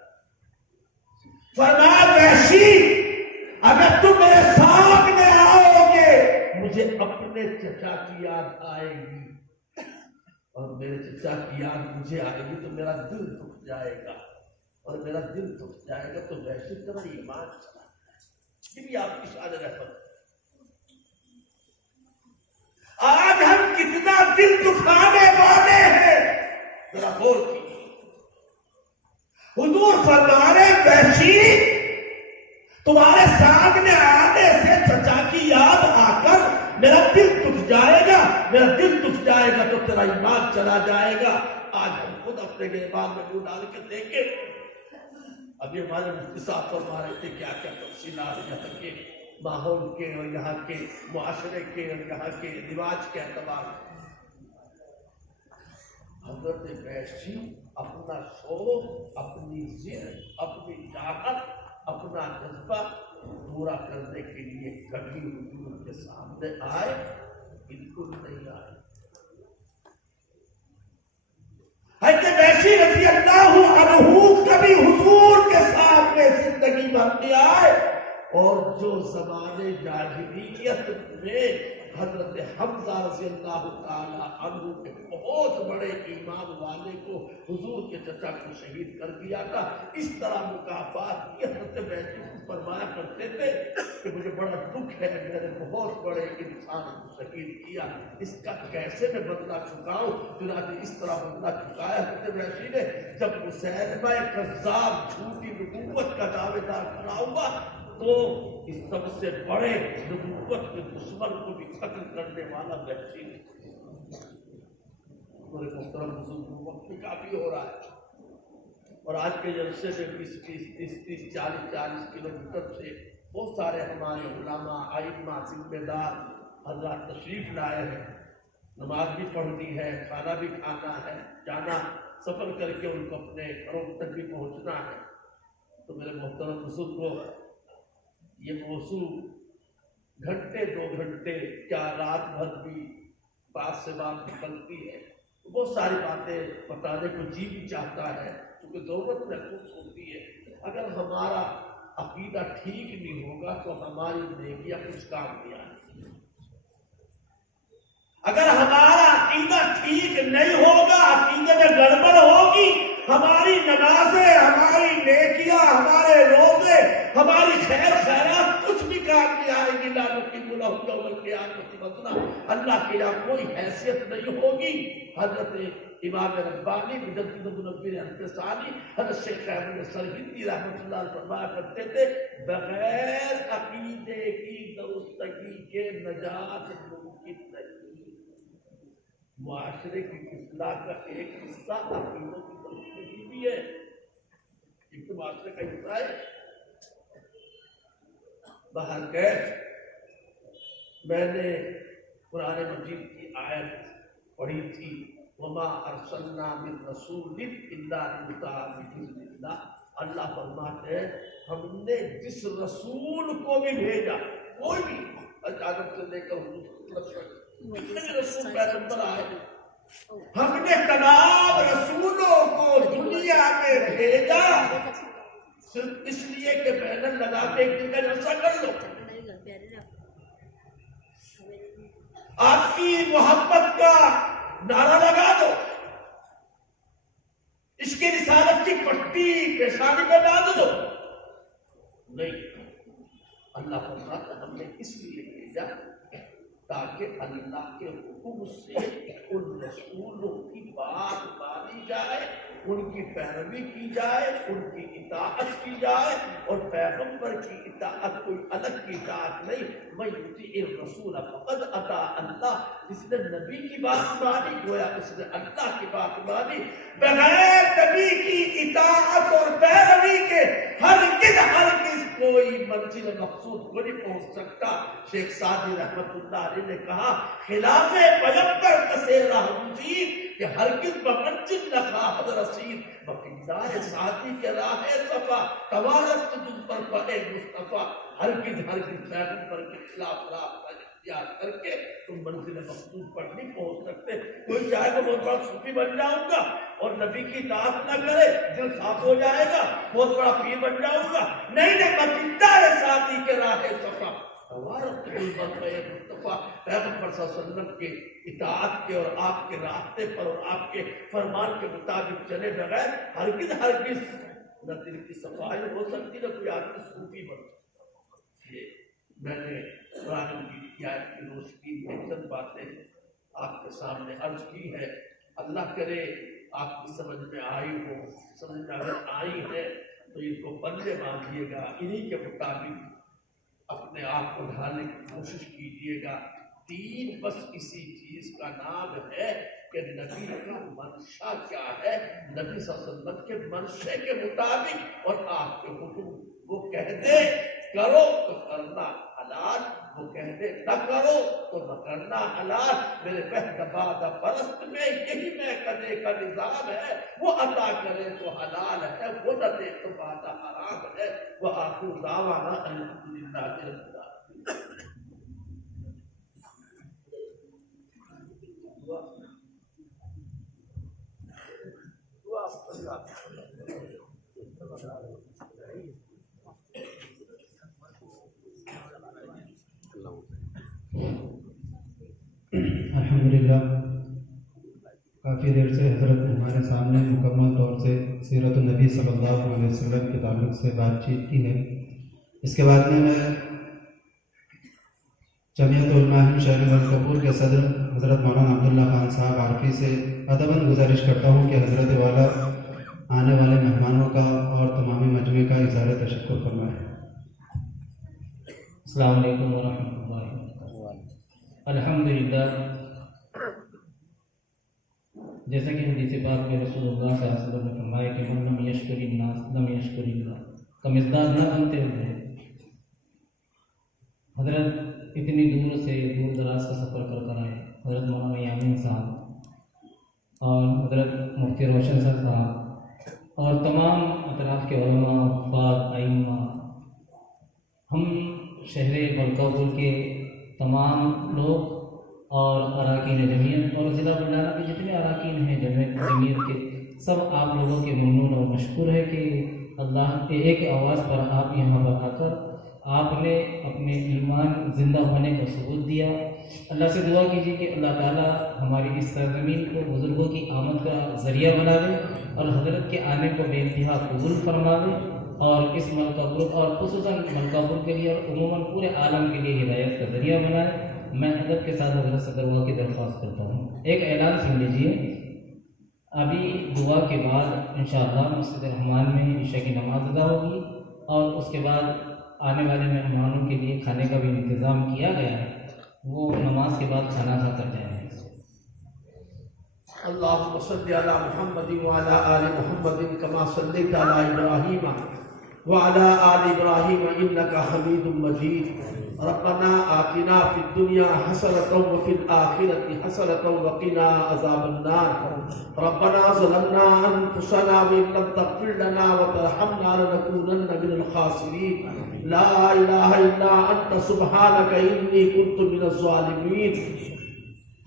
فرمایا وحشی اگر تم میرے سامنے آؤ گے مجھے اپنے چچا کی یاد آئے گی، اور میرے چچا کی یاد مجھے آئے گی تو میرا دل دکھ جائے گا، اور میرا دل دکھ جائے گا تو وحشی تمہارا ایمان چلا جائے. یہ بھی آپ کی شان رحمت. آج ہم کتنا دل دکھانے والے ہیں ذرا غور کیجیے. حضور فرما رہے وحشی تمہارے سامنے آنے سے چچا کی یاد آ کر میرا دل دکھ جائے گا، میرا دل دکھ جائے گا تو تیرا ایمان چلا جائے گا. آج ہم خود اپنے ایمان میں منہ ڈال کے دیکھیں. ابھی ہمارے مفتی صاحب فرما رہے تھے کیا کیا تفصیلات یہاں کے ماحول کے اور یہاں کے معاشرے کے اور یہاں کے رواج کے اعتبار. حضرت وحشی اپنا شوق، اپنی ضد، اپنی چاہت، اپنا جذبہ پورا کرنے کے لیے کبھی حضور کے سامنے آئے؟ بالکل نہیں آئے. حضرت وحشی رضی اللہ عنہ کبھی حضور کے سامنے زندگی بھر نہیں آئے. اور جو زمانے جاہلیت میں حضرت حمزہ رضی اللہ تعالی عنہ کے بہت بڑے ایمان والے کو حضور کے چچا کو شہید کر دیا تھا، اس طرح مکافات کی حضرت وحشی کو فرمایا کرتے تھے کہ مجھے بڑا دکھ ہے میں نے بہت بڑے انسان کو شہید کیا، اس کا کیسے میں بدلہ چکاؤں. چنانچہ اس طرح بدلہ چکایا حضرت وحشی نے جب مسیلمہ کذاب جھوٹی نبوت کا دعوے دار کھڑا ہوا تو اس سب سے بڑے نبوت کے دشمن کو بھی قتل کرنے والا وحشی نے. میرے محترم بزرگوں وقت بھی کافی ہو رہا ہے اور آج کے جلسے میں 20-30 40 کلومیٹر سے بہت سارے ہمارے علماء ائمہ ذمہ دار حضرات تشریف لائے ہیں. نماز بھی پڑھنی ہے، کھانا بھی کھانا ہے، جانا سفر کر کے ان کو اپنے گھروں تک بھی پہنچنا ہے. تو میرے محترم بزرگوں، یہ موضوع گھنٹے 2 گھنٹے کیا رات بھر بھی بات سے بات نکلتی ہے، بہت ساری باتیں بتانے کو جی بھی چاہتا ہے کیونکہ ضرورت محسوس ہوتی ہے۔ اگر ہمارا عقیدہ ٹھیک نہیں ہوگا تو ہماری نیکیاں کچھ کام نہیں آئیں گی۔ اگر ہمارا عقیدہ ٹھیک نہیں ہوگا، عقیدے میں گڑبڑ ہوگی، ہماری نمازیں، ہماری نیکیاں، ہمارے روزے، ہماری خیر خیرات کچھ بھی کام نہیں آئے گی۔ لا نقیم لہ یوم القیامۃ وزنا، اللہ کے یہاں کوئی حیثیت نہیں ہوگی۔ حضرت امام ربانی مجدد منور انتصاری حضرت شیخ احمد سرہندی رحمۃ اللہ علیہ فرمایا کرتے تھے، بغیر عقیدے کی درستگی کے نجات ممکن نہیں۔ معاشرے کی اصلاح کا ایک حصہ عقیدوں کی درستگی بھی ہے، ایک تو معاشرے کا حصہ ہے۔ بہرکیف میں نے قرآن مجید کی آیت پڑھی تھی، وَمَا أَرْسَلْنَا مِن رَسُولٍ إِلَّا لِيُطَاعَ بِإِذْنِ اللَّهِ۔ اللہ فرماتے ہیں ہم نے جس رسول کو بھی بھیجا، کوئی بھی آدم سے لے کر جتنے رسول پیغمبر آئے، ہم نے تمام رسولوں کو دنیا میں بھیجا صرف اس لیے کہ بینر لگا کے ایک دن کا جلسہ کر لو، آپ کی محبت کا نعرہ لگا دو، اس کی رسالت کی پٹی پیشانی پہ باندھ دو۔ نہیں، اللہ فرماتا ہے ہم نے اس لیے بھیجا تاکہ اللہ کے حکم سے ان رسولوں کی بات مانی جائے، ان کی پیروی کی جائے، ان کی اطاعت کی جائے، اور پیغمبر کی اطاعت کوئی الگ کی اطاعت نہیں۔ میں یطیع الرسول فقد اطاع اللہ، جس نے نبی کی بات مانی گویا اس نے اللہ کی بات مانی۔ بغیر نبی کی اطاعت اور پیروی کے ہرگز کوئی منزل مقصود کو نہیں پہنچ سکتا۔ شیخ سعدی رحمت اللہ علیہ نے کہا، خلاف پیغمبر کسے راہ مجید کہ ہرگز بمنزل نہ خواہد رسید، بقیدار سعدی کے راہ صفا توارست تجھ پر پڑے مصطفیٰ۔ ہرگز پیغمبر کے خلاف راہ اختیار کر کے تم منزل مقصود پر نہیں پہنچ سکتے۔ کوئی چاہے تو بہت بڑا صوفی بن جاؤں گا اور نبی کی اطاعت نہ کرے، دل صاف ہو جائے گا، بہت بڑا پیر بن جاؤں گا، نہیں بقیدار سعدی کے راہ صفا توارست تجھ پر پڑے مصطفیٰ۔ پیغمبر صلی اللہ علیہ وسلم کے اطاعت کے اور آپ کے راستے پر اور آپ کے فرمان کے مطابق چلے بغیر ہرگز نہ دل کی صفائی ہو سکتی، نہ کوئی آدمی صوفی بن سکتا۔ یہ میں نے قرآن مجید کی آیت کی روشنی میں چند باتیں آپ کے سامنے عرض کی ہے۔ اللہ کرے آپ کی سمجھ میں آئی ہو، سمجھ میں اگر آئی ہے تو ان کو پلے باندھیے گا، انہی کے مطابق اپنے آپ کو ڈھالنے کی کوشش کیجیے گا۔ دین بس اسی چیز کا نام ہے کہ نبی کا منشا کیا ہے، نبی صلی اللہ علیہ وسلم کے منشے کے مطابق اور آپ کے حکم، وہ کہہ دے کرو تو کرنا حلال، وہ کہہ دے نہ کرو تو نہ کرنا حلال۔ میرے بہت بعد پرست میں یہی میں کدے کا نظام ہے، وہ عطا کرے تو حلال ہے، وہ نہ دے تو بعد حرام ہے۔ وہ آخر دعوانا الحمدللہ رب العالمین۔ الحمدللہ کافی دیر سے حضرت ہمارے سامنے مکمل طور سے سیرت النبی صلی اللہ علیہ وسلم کے تعلق سے بات چیت کی ہے۔ اس کے بعد میں جمعیت علماء شہر ملکپور کے صدر حضرت مولانا عبداللہ خان صاحب عارفی سے ادباً گزارش کرتا ہوں کہ حضرت والا آنے والے مہمانوں کا اور تمامی مجمع کا اظہار تشکر فرمائیں۔ السلام علیکم ورحمۃ اللہ وبرکاتہ۔ الحمدللہ، جیسا کہ حدیث پاک میں رسول اللہ صلی اللہ علیہ وسلم نے فرمایا کہ من لم یشکر الناس لم یشکر اللہ، کمزدار نہ بنتے ہوئے حضرت اتنی دور سے دور دراز کا سفر کر آئے، حضرت مولانا یامین صاحب اور حضرت مفتی روشن صاحب اور تمام اطراف کے علماء، حفاظ، ائمہ، ہم شہر ملکاپور کے تمام لوگ اور اراکین جمعیت اور ضلع بلڈانہ کے جتنے اراکین ہیں جمعیت کے، سب آپ لوگوں کے ممنون اور مشکور ہے کہ اللہ کے ایک آواز پر آپ یہاں پر آ کر آپ نے اپنے ایمان زندہ ہونے کا ثبوت دیا۔ اللہ سے دعا کیجیے کہ اللہ تعالیٰ ہماری اس سرزمین کو بزرگوں کی آمد کا ذریعہ بنا دے اور حضرت کے آنے کو بے انتہا قبول فرما دے، اور اس ملکاپور اور خصوصاً ملکاپور کے لیے اور عموماً پورے عالم کے لیے ہدایت کا ذریعہ بنائے۔ میں ادب کے ساتھ حضرت صدر دعا کی درخواست کرتا ہوں۔ ایک اعلان سن لیجیے، ابھی دعا کے بعد انشاءاللہ مسجد الرحمان میں عشاء کی نماز ادا ہوگی، اور اس کے بعد آنے والے مہمانوں کے لیے کھانے کا بھی انتظام کیا گیا ہے، وہ نماز کے بعد کھانا کھا کر جائیں گے۔ اللهم صل على محمد وعلى آل محمد كما صليت على إبراهيم وعلى آل إبراهيم إنك حميد مجيد۔ ربنا آتنا في الدنيا حسنة وفي الآخرة حسنة وقنا عذاب النار۔ ربنا ظلمنا أنفسنا وإن لم تغفر لنا وترحمنا لنكونن من الخاسرين۔ لا إله إلا أنت سبحانك إني كنت من الظالمين۔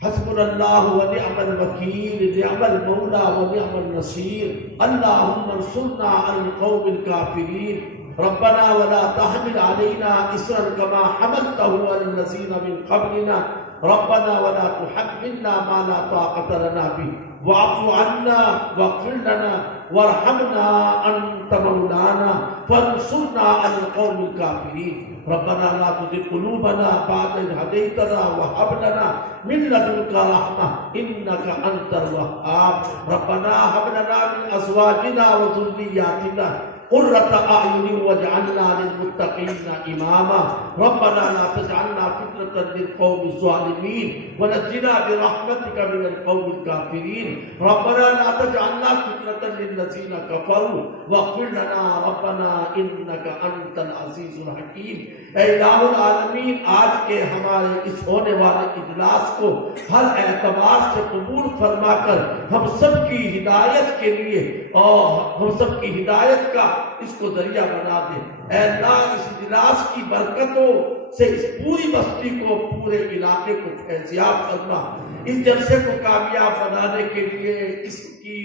حسبنا الله ونعم الوكيل، نعم المولى ونعم النصير۔ اللهم انصرنا على القوم الكافرين۔ ربنا ولا تحمل علينا إصرا كما حملته على الذين من قبلنا، ربنا ولا تحملنا ما لا طاقة لنا به، واعف عنا واغفر لنا وارحمنا أنت مولانا فانصرنا على القوم الكافرين۔ ربنا لا تزغ قلوبنا بعد إذ هديتنا وهب لنا من لدنك رحمة إنك أنت الوهاب۔ ربنا هب لنا من أزواجنا وذرياتنا قرة أعين واجعلنا للمتقين إماما۔ ربنا لا تجعلنا فتنة للقوم الظالمين ونجنا برحمتك من القوم الكافرين۔ ربنا لا تجعلنا فتنة للذين كفروا واغفر لنا ربنا إنك أنت العزيز الحكيم۔ اے الہ العالمین، آج کے ہمارے اس ہونے والے اجلاس کو ہر اعتبار سے قبول فرما کر ہم سب کی ہدایت کے لیے اور ہم سب کی ہدایت کا اس کو ذریعہ بنا دے۔ اے اللہ، اس اجلاس کی برکتوں سے اس پوری بستی کو، پورے علاقے کو فیضیاب فرما۔ اس جلسے کو کامیاب بنانے کے لیے اس کی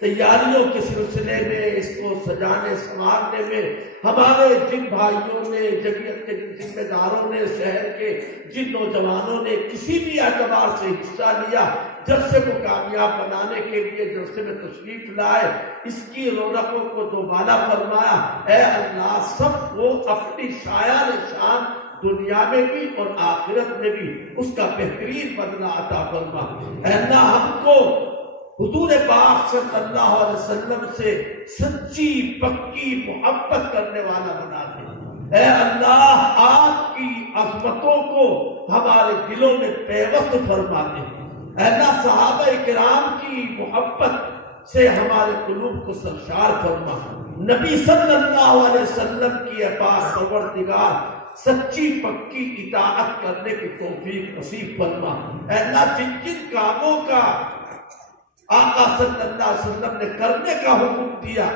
تیاریوں کے سلسلے میں، اس کو سجانے سنوارنے میں ہمارے جن بھائیوں نے، جمعیت کے جن ذمہ داروں نے، شہر کے جن نوجوانوں نے کسی بھی اعتبار سے حصہ لیا، جلسے کو کامیاب بنانے کے لیے جلسے میں تشریف لائے، اس کی رونقوں کو دوبارہ فرمایا۔ اے اللہ، سب کو اپنی شایان شان دنیا میں بھی اور آخرت میں بھی اس کا بہترین بدلہ عطا فرما۔ اے اللہ، ہم کو حضور پاک صلی اللہ علیہ وسلم سے سچی پکی محبت کرنے والا بنا دے۔ اے اللہ، آپ کی عظمتوں کو ہمارے دلوں میں پیوست فرما دے۔ اے اللہ، صحابہ کرام کی محبت سے ہمارے قلوب کو سرشار فرما۔ نبی صلی اللہ علیہ وسلم کی پاک پروردگار سچی پکی اطاعت کرنے کی توفیق نصیب فرما۔ اے اللہ، جن جن کاموں کا آقا صلی اللہ علیہ وسلم نے کرنے کا حکم دیا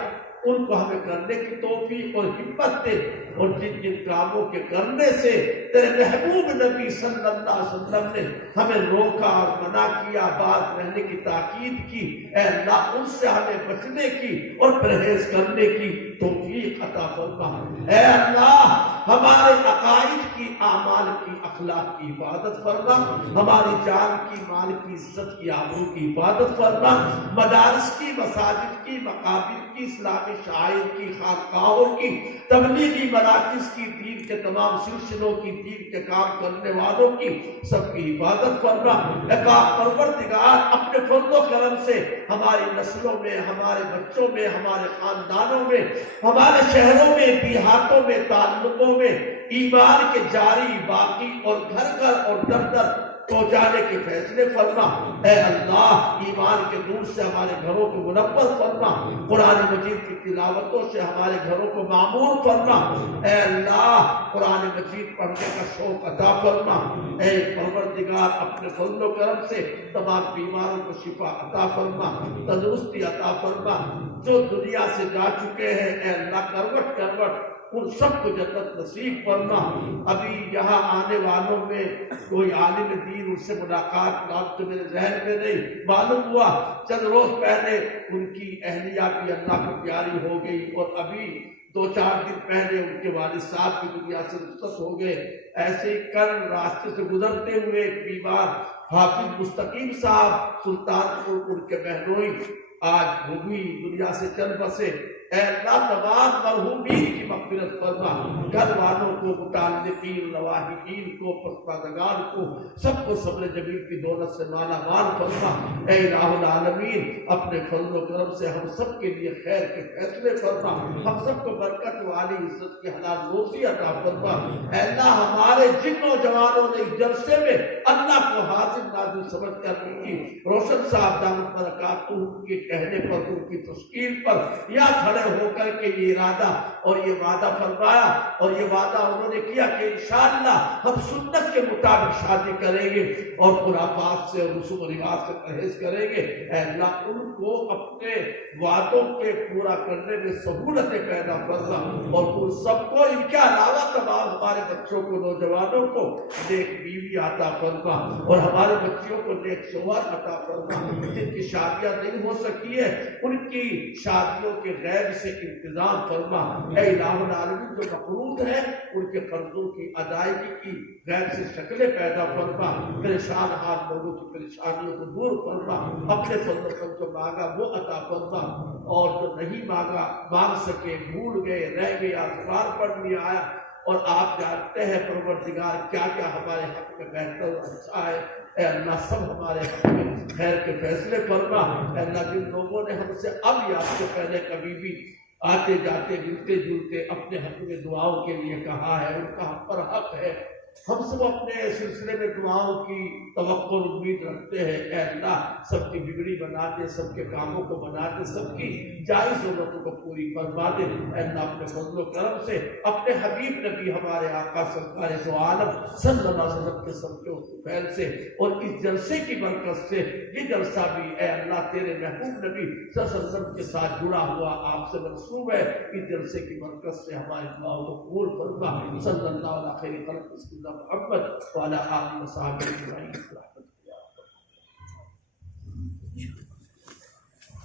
ان کو ہمیں کرنے کی توفیق اور ہمت دے، اور جن جن کاموں کے کرنے سے تیرے محبوب نبی صلی اللہ علیہ وسلم نے ہمیں روکا اور منع کیا، باز رہنے کی تاکید کی، اے اللہ ان سے ہمیں بچنے کی اور پرہیز کرنے کی توفیق عطا فرما۔ اے اللہ، ہمارے عقائد کی، اعمال کی، اخلاق کی حفاظت فرما، ہماری جان کی، مال کی، عزت کی، آبرو کی حفاظت فرما، مدارس کی، مساجد کی، مقابر کی، اسلامی شاعر کی، خانقاہوں کی، تبلیغی مراکز کی، دین کے تمام سلسلوں کی، دین کے کام کرنے والوں کی سب کی حفاظت فرما۔ اے پاک پروردگار، اپنے فضل و کرم سے ہماری نسلوں میں، ہمارے بچوں میں، ہمارے خاندانوں میں، ہمارے شہروں میں، دیہاتوں میں، تعلقوں میں ایمان کے جاری باقی اور گھر گھر اور در در پہنچانے کے فیصلے فرما۔ اے اللہ ایمان کے نور سے ہمارے گھروں کو منور فرما، قرآن مجید کی تلاوتوں سے ہمارے گھروں کو معمور فرما۔ اے اللہ قرآن مجید پڑھنے کا شوق عطا فرما۔ اے پروردگار اپنے فضل و کرم سے تمام بیماروں کو شفا عطا فرما، تندرستی عطا فرما۔ جو دنیا سے جا چکے ہیں اے اللہ کروٹ کروٹ ان سب کو جنت نصیب فرما۔ ابھی یہاں آنے والوں میں کوئی عالم دین ان سے ملاقات نام تو میرے ذہن میں نہیں معلوم ہوا، چند روز پہلے ان کی اہلیہ بھی اللہ کو پیاری ہو گئی، اور ابھی 2-4 دن پہلے ان کے والد صاحب کی دنیا سے رخصت ہو گئے۔ ایسے ہی کل راستے سے گزرتے ہوئے ایک بیمار حافظ مستقیم صاحب سلطان پور ان کے بہنوئی آج وہ بھی دنیا سے چل بسے۔ اے اللہ تمام مرحومین کی مغفرت فرما، گھر والوں کو، متعلقین، لواحقین کو، پسماندگان کو، سب کو صبر جمیل کی دولت سے مالا مال فرما۔ اے الہ العالمین اپنے فضل و کرم سے ہم سب کے لیے خیر کے فیصلے فرما، ہم سب کو برکت والی عزت کی حلال روزی عطا فرما۔ اے اللہ ہمارے جن نوجوانوں نے اس جلسے میں اللہ کو حاضر نازل سمجھ کر ان کی روشن صاحب دامت برکاتہ کے کہنے پر، ان کی تشکیل پر یا کھڑے ہو کر کے یہ ارادہ اور یہ وعدہ فرمایا اور یہ وعدہ انہوں نے کیا کہ انشاءاللہ ہم سنت کے مطابق شادی کریں گے اور خرافات سے اور رسوم و رواج سے پرہیز کریں گے۔ اے اللہ ان کو اپنے وعدوں کے پورا کرنے میں سہولتیں پیدا فرما، اور ان سب کو ان کے علاوہ تمام ہمارے بچوں کو، نوجوانوں کو نیک بیوی عطا فرما، اور ہمارے بچیوں کو نیک شوہر عطا فرما۔ جن کی شادیاں نہیں ہو سکی ہے ان کی شادیوں کے غیر سے انتظام فرما۔ اے الہ العالمین جو مقروض ہیں ان کے قرضوں کی ادائیگی کی غیر سے شکلیں پیدا فرما، پریشان حال لوگوں کی پریشانیوں کو دور فرما، اپنے فضل و کرم جو مانگا وہ عطا فرما، اور جو نہیں مانگا، مانگ سکے، بھول گئے، رہ گیا، زبان پر نہیں آیا، اور آپ جانتے ہیں پروردگار کیا کیا ہمارے حق میں بہتر اور اچھا ہے۔ اے اللہ سب ہمارے حق میں خیر کے فیصلے فرما۔ اے اللہ جن لوگوں نے ہم سے اب یا آپ سے پہلے کبھی بھی آتے جاتے ملتے جلتے اپنے حق میں دعاؤں کے لیے کہا ہے، ان کا ہم پر حق ہے، ہم سب اپنے سلسلے میں دعاؤں کی توقع اور امید رکھتے ہیں۔ اے اللہ سب کی بگڑی بنا دے، سب کے کاموں کو بنا دے، سب کی جائز ضرورتوں کو پوری فرما دے۔ اے اللہ اپنے فضل و کرم سے اپنے حبیب نبی ہمارے آقا سرکار دو عالم صلی اللہ علیہ وسلم کے سب کے فیل سے اور اس جلسے کی برکت سے یہ جلسہ بھی اے اللہ تیرے محبوب نبی صلی اللہ علیہ وسلم کے ساتھ جڑا ہوا آپ سے منسوب ہے، اس جلسے کی برکت سے ہماری دعاؤں کو قبول فرما۔ صلی اللہ علیہ خیر خلق محمد وعلی آلہ وصحبہ اجمعین۔